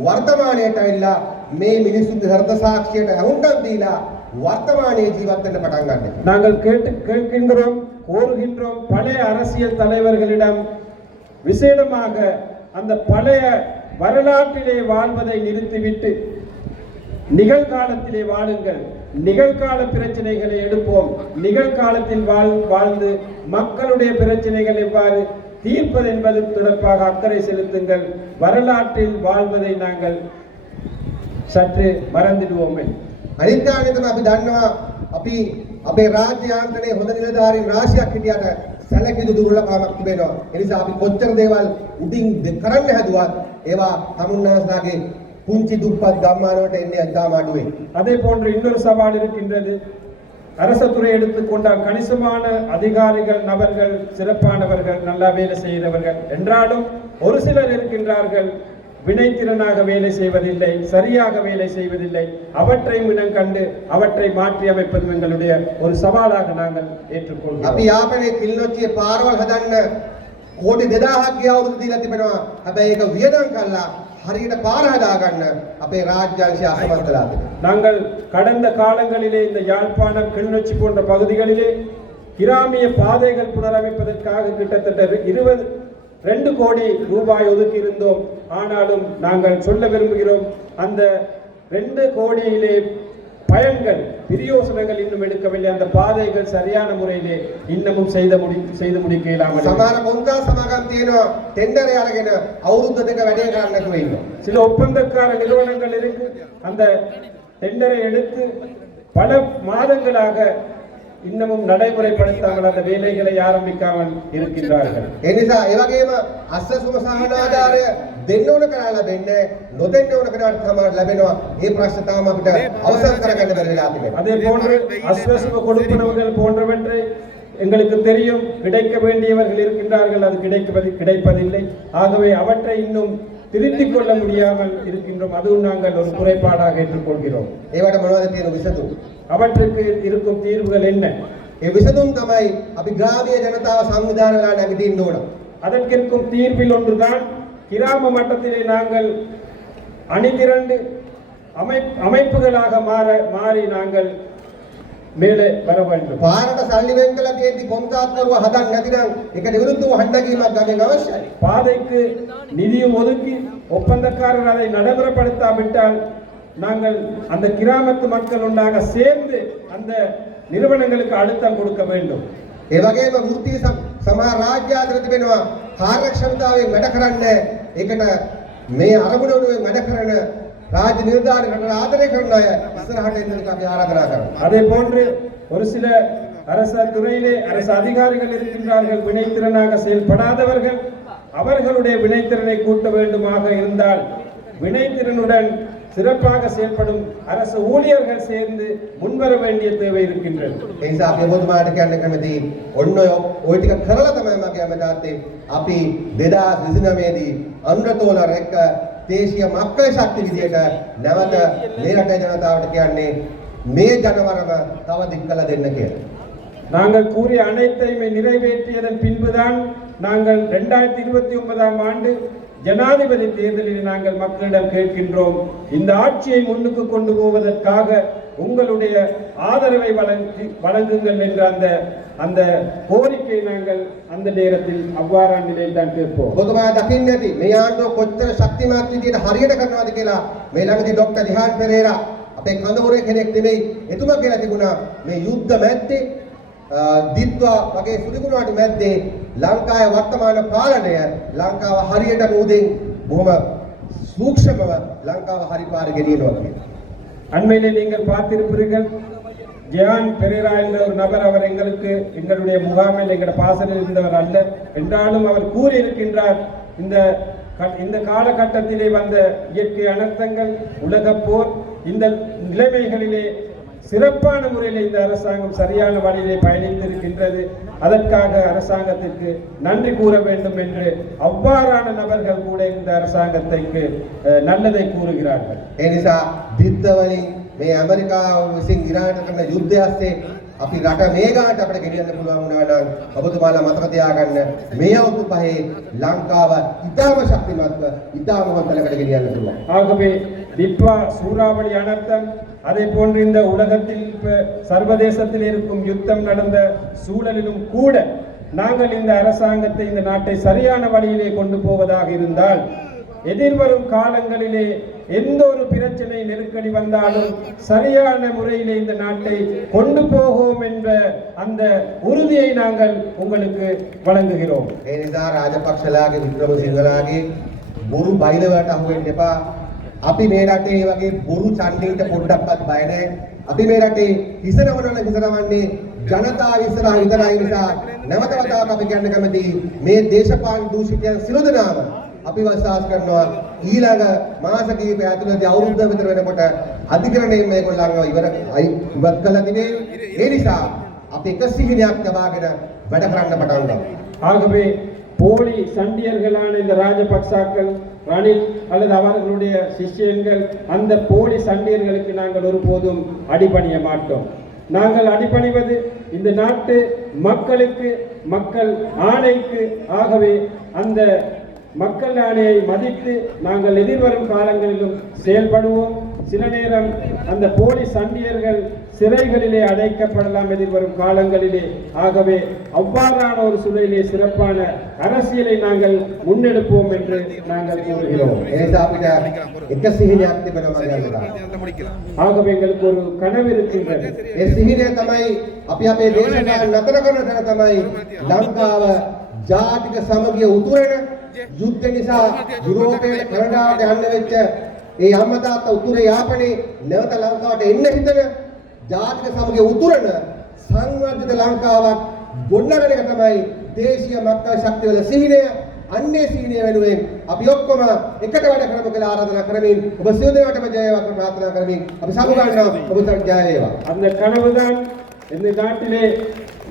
වර්තමානයට ඇවිල්ලා මේ මිනිසුන්ගේ හෘද සාක්ෂියට අහුම්කම් දීලා வர்த்தமானே ஜீவத்தின் படங்கள் நாங்கள் கேட்கின்றோம், கோருகின்றோம் பழைய அரசியல் தலைவர்களிடம் விசேடமாக அந்த பழைய வரலாற்றிலே வாழ்வதை நிறுத்திவிட்டு நிகழ்காலத்திலே வாழுங்கள். நிகழ்கால பிரச்சனைகளை எடுப்போம். நிகழ்காலத்தில் வாழ்ந்து மக்களுடைய பிரச்சனைகள் எவ்வாறு தீர்ப்பது என்பது தொடர்பாக அக்கறை செலுத்துங்கள். வரலாற்றில் வாழ்வதை நாங்கள் சற்று மறந்துடுவோமே. අනිත් කාරණේ තමයි අපි දන්නවා අපි අපේ රාජ්‍ය යාන්ත්‍රණයේ හොඳ නිලධාරීන් රාශියක් හිටියට සැලකිලි දුර්ලභමක් තිබෙනවා. ඒ නිසා අපි කොච්චර දේවල් උඩින් කරන්න හැදුවත් ඒවා තමුන්නාස්ලාගේ පුංචි දුප්පත් ගම්මානවලට එන්නේ අදාම අඩුවේ. அதே போன்று இன்னொரு சவால் இருக்கின்றது. அரச துறை எடுத்துக்கொண்டால் கணிசமான அதிகாரிகள், நபர்கள், சிறப்பானவர்கள், நல்லா வேலை செய்கிறவர்கள் என்றாலும் ஒரு சிலர் இருக்கின்றார்கள் வினைத்திறனாக வேலை செய்வதில்லை, சரியாக வேலை செய்வதில்லை. அவற்றை இனம் கண்டு அவற்றை மாற்றி அமைப்பது எங்களுடைய ஒரு சவாலாக நாங்கள் ஏற்றுக்கொள்கிறோம். අපි යාපනයේ කිල්ලොච්චියේ පාරවල් හදන්න කෝටි 2000ක් ගියවුරුදු දීලා තිබෙනවා. හැබැයි ඒක වියදම් කළා හරියට පාර හදා ගන්න අපේ රාජ්‍ය අසමර්ථලා තිබෙනවා. நாங்கள் கடந்த காலங்களிலே இந்த யாழ்ப்பாணம், கிளிநொச்சி போன்ற பகுதிகளிலே கிராமிய பாதைகள் புனரமைப்பதற்காக கிட்டத்தட்ட 2 கோடி ரூபாய் ஒதுக்கி இருந்தோம். ஆனாலும் நாங்கள் சொல்ல விரும்புகிறோம், அந்த 2 கோடியிலே பயன்கள், பிரயோசனங்கள் இன்னும் எடுக்கவில்லை. அந்த பாதைகள் சரியான முறையிலே இன்னமும் செய்து முடிக்க இயலாமல் சமார கொந்தா சமகம் තියෙනවා டெண்டரை අරගෙන අවුරුද්ද දෙක වැඩේ කරන්න නැතුව ඉන්නවා. சில ஒப்பந்தக்கார நிறுவனங்கள் இருக்கு, அந்த டெண்டரை எடுத்து பல மாதங்களாக இன்னமும் நடைமுறைப்படுத்தாமல் அந்த வேலைகளை ஆரம்பிக்காமல் இருக்கின்றார்கள். ඒ නිසා ඒ වගේම අස්සසුම සහනාධාරය දෙන්න ඕන කරලා ලැබෙන්නේ නොදෙන්න ඕන කරාට තමයි ලැබෙනවා. ඒ ප්‍රශ්න තාම අපිට අවසන් කරගන්න බැරි වෙලා තිබෙනවා. அதே போன்று அஸ்வசும கொடுப்பனவுகள் போன்றவற்றை எங்களுக்கு தெரியும், கிடைக்க வேண்டியவர்கள் இருக்கின்றார்கள், அது கிடைப்பதில்லை. ஆகவே அவற்றை இன்னும் திருத்திக் கொள்ள முடியாமல் இருக்கின்றோம். அதுவும் நாங்கள் ஒரு குறைபாடாக ஏற்றுக்கொள்கிறோம். ඒවට මොනවද තියෙන විසඳුම්? அவற்றுக்கு இருக்கும் தீர்வுகள் என்ன? ඒ විසඳුම් තමයි අපි ග්‍රාමීය ජනතාව සංවිධාන වල නැගිටින්න ඕන. அதற்கிருக்கும் தீர்வில் ஒன்றுதான் கிராம மட்டத்திலே நாங்கள் அணிதிரண்டு அமைப்புகளாக மாறி நாங்கள் மேலே வர வேண்டும். පාරට සල්ලි වෙන් කළා තියෙද්දි කොන්ත්‍රාත්කරුව හදන්න නැතිනම් ඒකට විරුද්ධව හඬගීමක් ගන්න අවශ්‍යයි. பாதைக்கு நிதியும் ஒதுக்கி ஒப்பந்தக்காரர் அதை நடைமுறைப்படுத்தாவிட்டால் நாங்கள் அந்த கிராமத்து மக்கள் ஒன்றாக சேர்ந்து அந்த நிறுவனங்களுக்கு அழுத்தம் கொடுக்க வேண்டும். ඒ වගේම වෘත්ති සමහර රාජ්‍ය අතර තිබෙනවා කාර්යක්ෂමතාවයෙන් වැඩ කරන්න. ඒකට මේ අරමුණුවෙන් වැඩ කරන ராஜ் நிர்தாரிகள் ஆதரவு கொண்டாய இஸ்ரஹாட் என்று අපි ආරාධනා කරනවා. அதே போன்று ஒரு சில அரச துறையிலே அரசு அதிகாரிகள் இருக்கின்றார்கள், வினைத்திறனாக செயல்படாதவர்கள். அவர்களுடைய வினைத்திறனை கூட்ட வேண்டுமாக இருந்தால் வினைத்திறனுடன் சிறப்பாக செயல்படும் அரசு ஊழியர்கள் சேர்ந்து முன்வர வேண்டிய தேவை இருக்கின்றது. ඒ නිසා අපි මොදුමාට කියන්න කැමති ඔන්න ඔය ටික කරලා තමයි මම කැමති අපි 2029 දී අනුරතෝලර එක්ක දේශීය මක්කල ශක්ති විදියට නැවත මේ රටේ ජනතාවට කියන්නේ මේ ජනවරම තව දික් කළ දෙන්න කියලා. நாங்கள் கூறிய அனைத்தையுமே நிறைவேற்றியதன் பின்புதான் நாங்கள் 2029ஆம் ஆண்டு ஜனாதிபதி தேர்தலில் நாங்கள் மக்களிடம் கேட்கின்றோம், இந்த ஆட்சியை முன்னுக்கு கொண்டு போவதற்காக உங்களுடைய ஆதரவை வழங்குங்கள் என்ற அந்த கோரிக்கை நாங்கள் அந்த நேரத்தில் அவ்வாறான நிலையில் தான் கேட்போம். ඔබතුමා දකින්න ඇති මේ ආණ්ඩුව කොච්චර ශක්තිමත් විදියට හරියට කරනවද කියලා. මේ ළඟදී ડોક્ટર රිහාන් පෙරේරා අපේ කඳවුරේ කෙනෙක් නෙමෙයි, එතුමා කියලා තිබුණා මේ යුද්ධ මැද්දේ දිත්වා වගේ සුදුගුණාට මැද්දේ ලංකාවේ වර්තමාන පාලනය ලංකාව හරියට උදෙන් බොහොම සූක්ෂමව ලංකාව හරි පාර ගෙනියනවා කියලා. அண்மையிலே நீங்கள் பார்த்திருப்பீர்கள், ஜியான் பெரேரா என்ற ஒரு நபர், அவர் எங்களுடைய முகாமில் எங்களுடைய பாசனில் இருந்தவர் அல்ல என்றாலும் அவர் கூறியிருக்கின்றார், இந்த காலகட்டத்திலே வந்த இயற்கை அனர்த்தங்கள், உலகப் போர், இந்த நிலைமைகளிலே சிறப்பான முறையில் இந்த அரசாங்கம் சரியான வழியிலே பயணித்திருக்கின்றது, அதற்காக அரசாங்கத்திற்கு நன்றி கூற வேண்டும் என்று அவ்வாறான நபர்கள் கூட இந்த அரசாங்கத்திற்கு நல்லதை கூறுகிறார்கள். ඒ නිසා දිත්ත වලින් මේ ඇමරිකාව විසින් ඉරානට කරන යුද්ධය ඇස්සේ අපි රට මේ ගානට අපිට ගෙනියන්න පුළුවන් වුණා නම් ඔබතුමාලා මතක තියාගන්න මේ අවුරුදු පහේ ලංකාව ඉතාම ශක්තිමත්ව ඉතාම හොඳලකට ගෙනියන්න පුළුවන්. ஆகவே திட்வா சூறாவளி அனர்த்தம், அதே போன்று இந்த உலகத்தில் சர்வதேசத்தில் இருக்கும் யுத்தம் நடந்த சூழலிலும் கூட நாங்கள் இந்த அரசாங்கத்தை, இந்த நாட்டை சரியான வழியிலே கொண்டு போவதாக இருந்தால் எதிர்வரும் காலங்களிலே எந்த ஒரு பிரச்சனை நெருக்கடி வந்தாலும் சரியான முறையிலே இந்த நாட்டை கொண்டு போவோம் என்ற அந்த உறுதியை நாங்கள் உங்களுக்கு வழங்குகிறோம். ඒ නිසා රාජපක්ෂලාගේ වික්‍රමසිංහලාගේ බොරු බයිලවට අහු වෙන්න එපා. අපි මේ රටේ වගේ බොරු ඡන්දීට පොඩ්ඩක්වත් බය නැහැ. අපි මේ රටේ හිසනවනවල හිසනවන්නේ ජනතාව ඉස්සරහ විතරයි. නිසා නැවත වතාවක් අපි කියන්න කැමති මේ දේශපාලන දූෂිතයන් සියලු දෙනාම අපි විශ්වාස කරනවා ඊළඟ මාස කිහිපය ඇතුළතදී අවුරුද්ද විතර වෙනකොට අධිකරණයෙන් මේගොල්ලන්ව ඉවත් කළා තිබේ. ඒ නිසා අපි එක සිහිනයක් තබාගෙන වැඩ කරන්න පටන් ගමු. ஆகவே போலி சண்டியர்களான இந்த ராஜபக்சாக்கள், ரணில் அல்லது அவர்களுடைய சிஷ்யன்கள், அந்த போலி சண்டியர்களுக்கு நாங்கள் ஒருபோதும் அடிபணிய மாட்டோம். நாங்கள் அடிபணிவது இந்த நாட்டு மக்களுக்கு, மக்கள் ஆணைக்கு. ஆகவே அந்த மக்கள் ஆணையை மதித்து நாங்கள் எதிர்வரும் காலங்களிலும் செயல்படுவோம். சில நேரம் அந்த போலி சண்டியர்கள் சிறைகளிலே அடைக்கப்படலாம் எதிர்வரும் காலங்களிலே. ஆகவே அவ்வாறான ஒரு சூழலிலே சிறப்பான அரசியலை நாங்கள் முன்னெடுப்போம் என்று நாங்கள் கூறுகிறோம். ஆகவே எங்களுக்கு ஒரு கனவு இருக்கின்றது. ජාතික සමගිය උතුරන යුද්ධ නිසා යුරෝපයේ කැනඩාවට යන්න වෙච්ච ඒ අම්මා තාත්තා උතුරේ යාපනයේ නැවත ලංකාවට එන්න හිතන ජාතික සමගිය උතුරන සංවර්ධිත ලංකාවක් ගොඩනගන එක තමයි දේශීය මක්කල් ශක්තිවල සිහිනය. අන්නේ සිහිනය වෙනුවෙන් අපි ඔක්කොම එකට වැඩ කරමු කියලා ආරාධනා කරමින් ඔබ සියලු දෙනාටම ජය වේවා ප්‍රාර්ථනා කරමින් අපි සමුගන්නවා. ඔබට ජය වේවා. அந்த கனவுதான் இந்த நாட்டிலே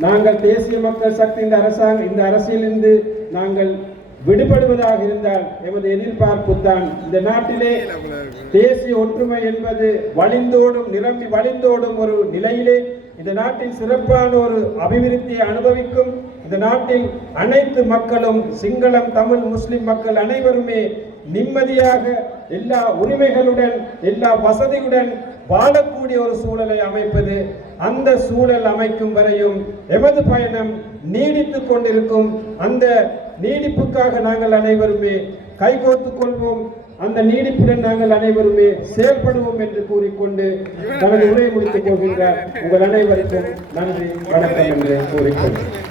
நாங்கள் தேசிய மக்கள் சக்தி இந்த அரசியலிருந்து நாங்கள் விடுபடுவதாக இருந்தால் எமது எதிர்பார்ப்பு தான் இந்த நாட்டிலே தேசிய ஒற்றுமை என்பது வழிந்தோடும், நிரம்பி வழிந்தோடும் ஒரு நிலையிலே இந்த நாட்டில் சிறப்பான ஒரு அபிவிருத்தியை அனுபவிக்கும். இந்த நாட்டில் அனைத்து மக்களும், சிங்களம், தமிழ், முஸ்லிம் மக்கள் அனைவருமே நிம்மதியாக எல்லா உரிமைகளுடன், எல்லா வசதியுடன் வாழக்கூடிய ஒரு சூழலை அமைப்பது. அந்த சூழல் அமைக்கும் வரையும் எமது பயணம் நீடித்துக் கொண்டிருக்கும். அந்த நீடிப்புக்காக நாங்கள் அனைவருமே கைகோர்த்துக் கொள்வோம். அந்த நீடிப்புடன் நாங்கள் அனைவருமே செயல்படுவோம் என்று கூறிக்கொண்டு தனது உரையை முடித்துக் கொள்கின்றார். உங்கள் அனைவருக்கும் நன்றி, வணக்கம் என்று கூறிக்கொள்கிறேன்.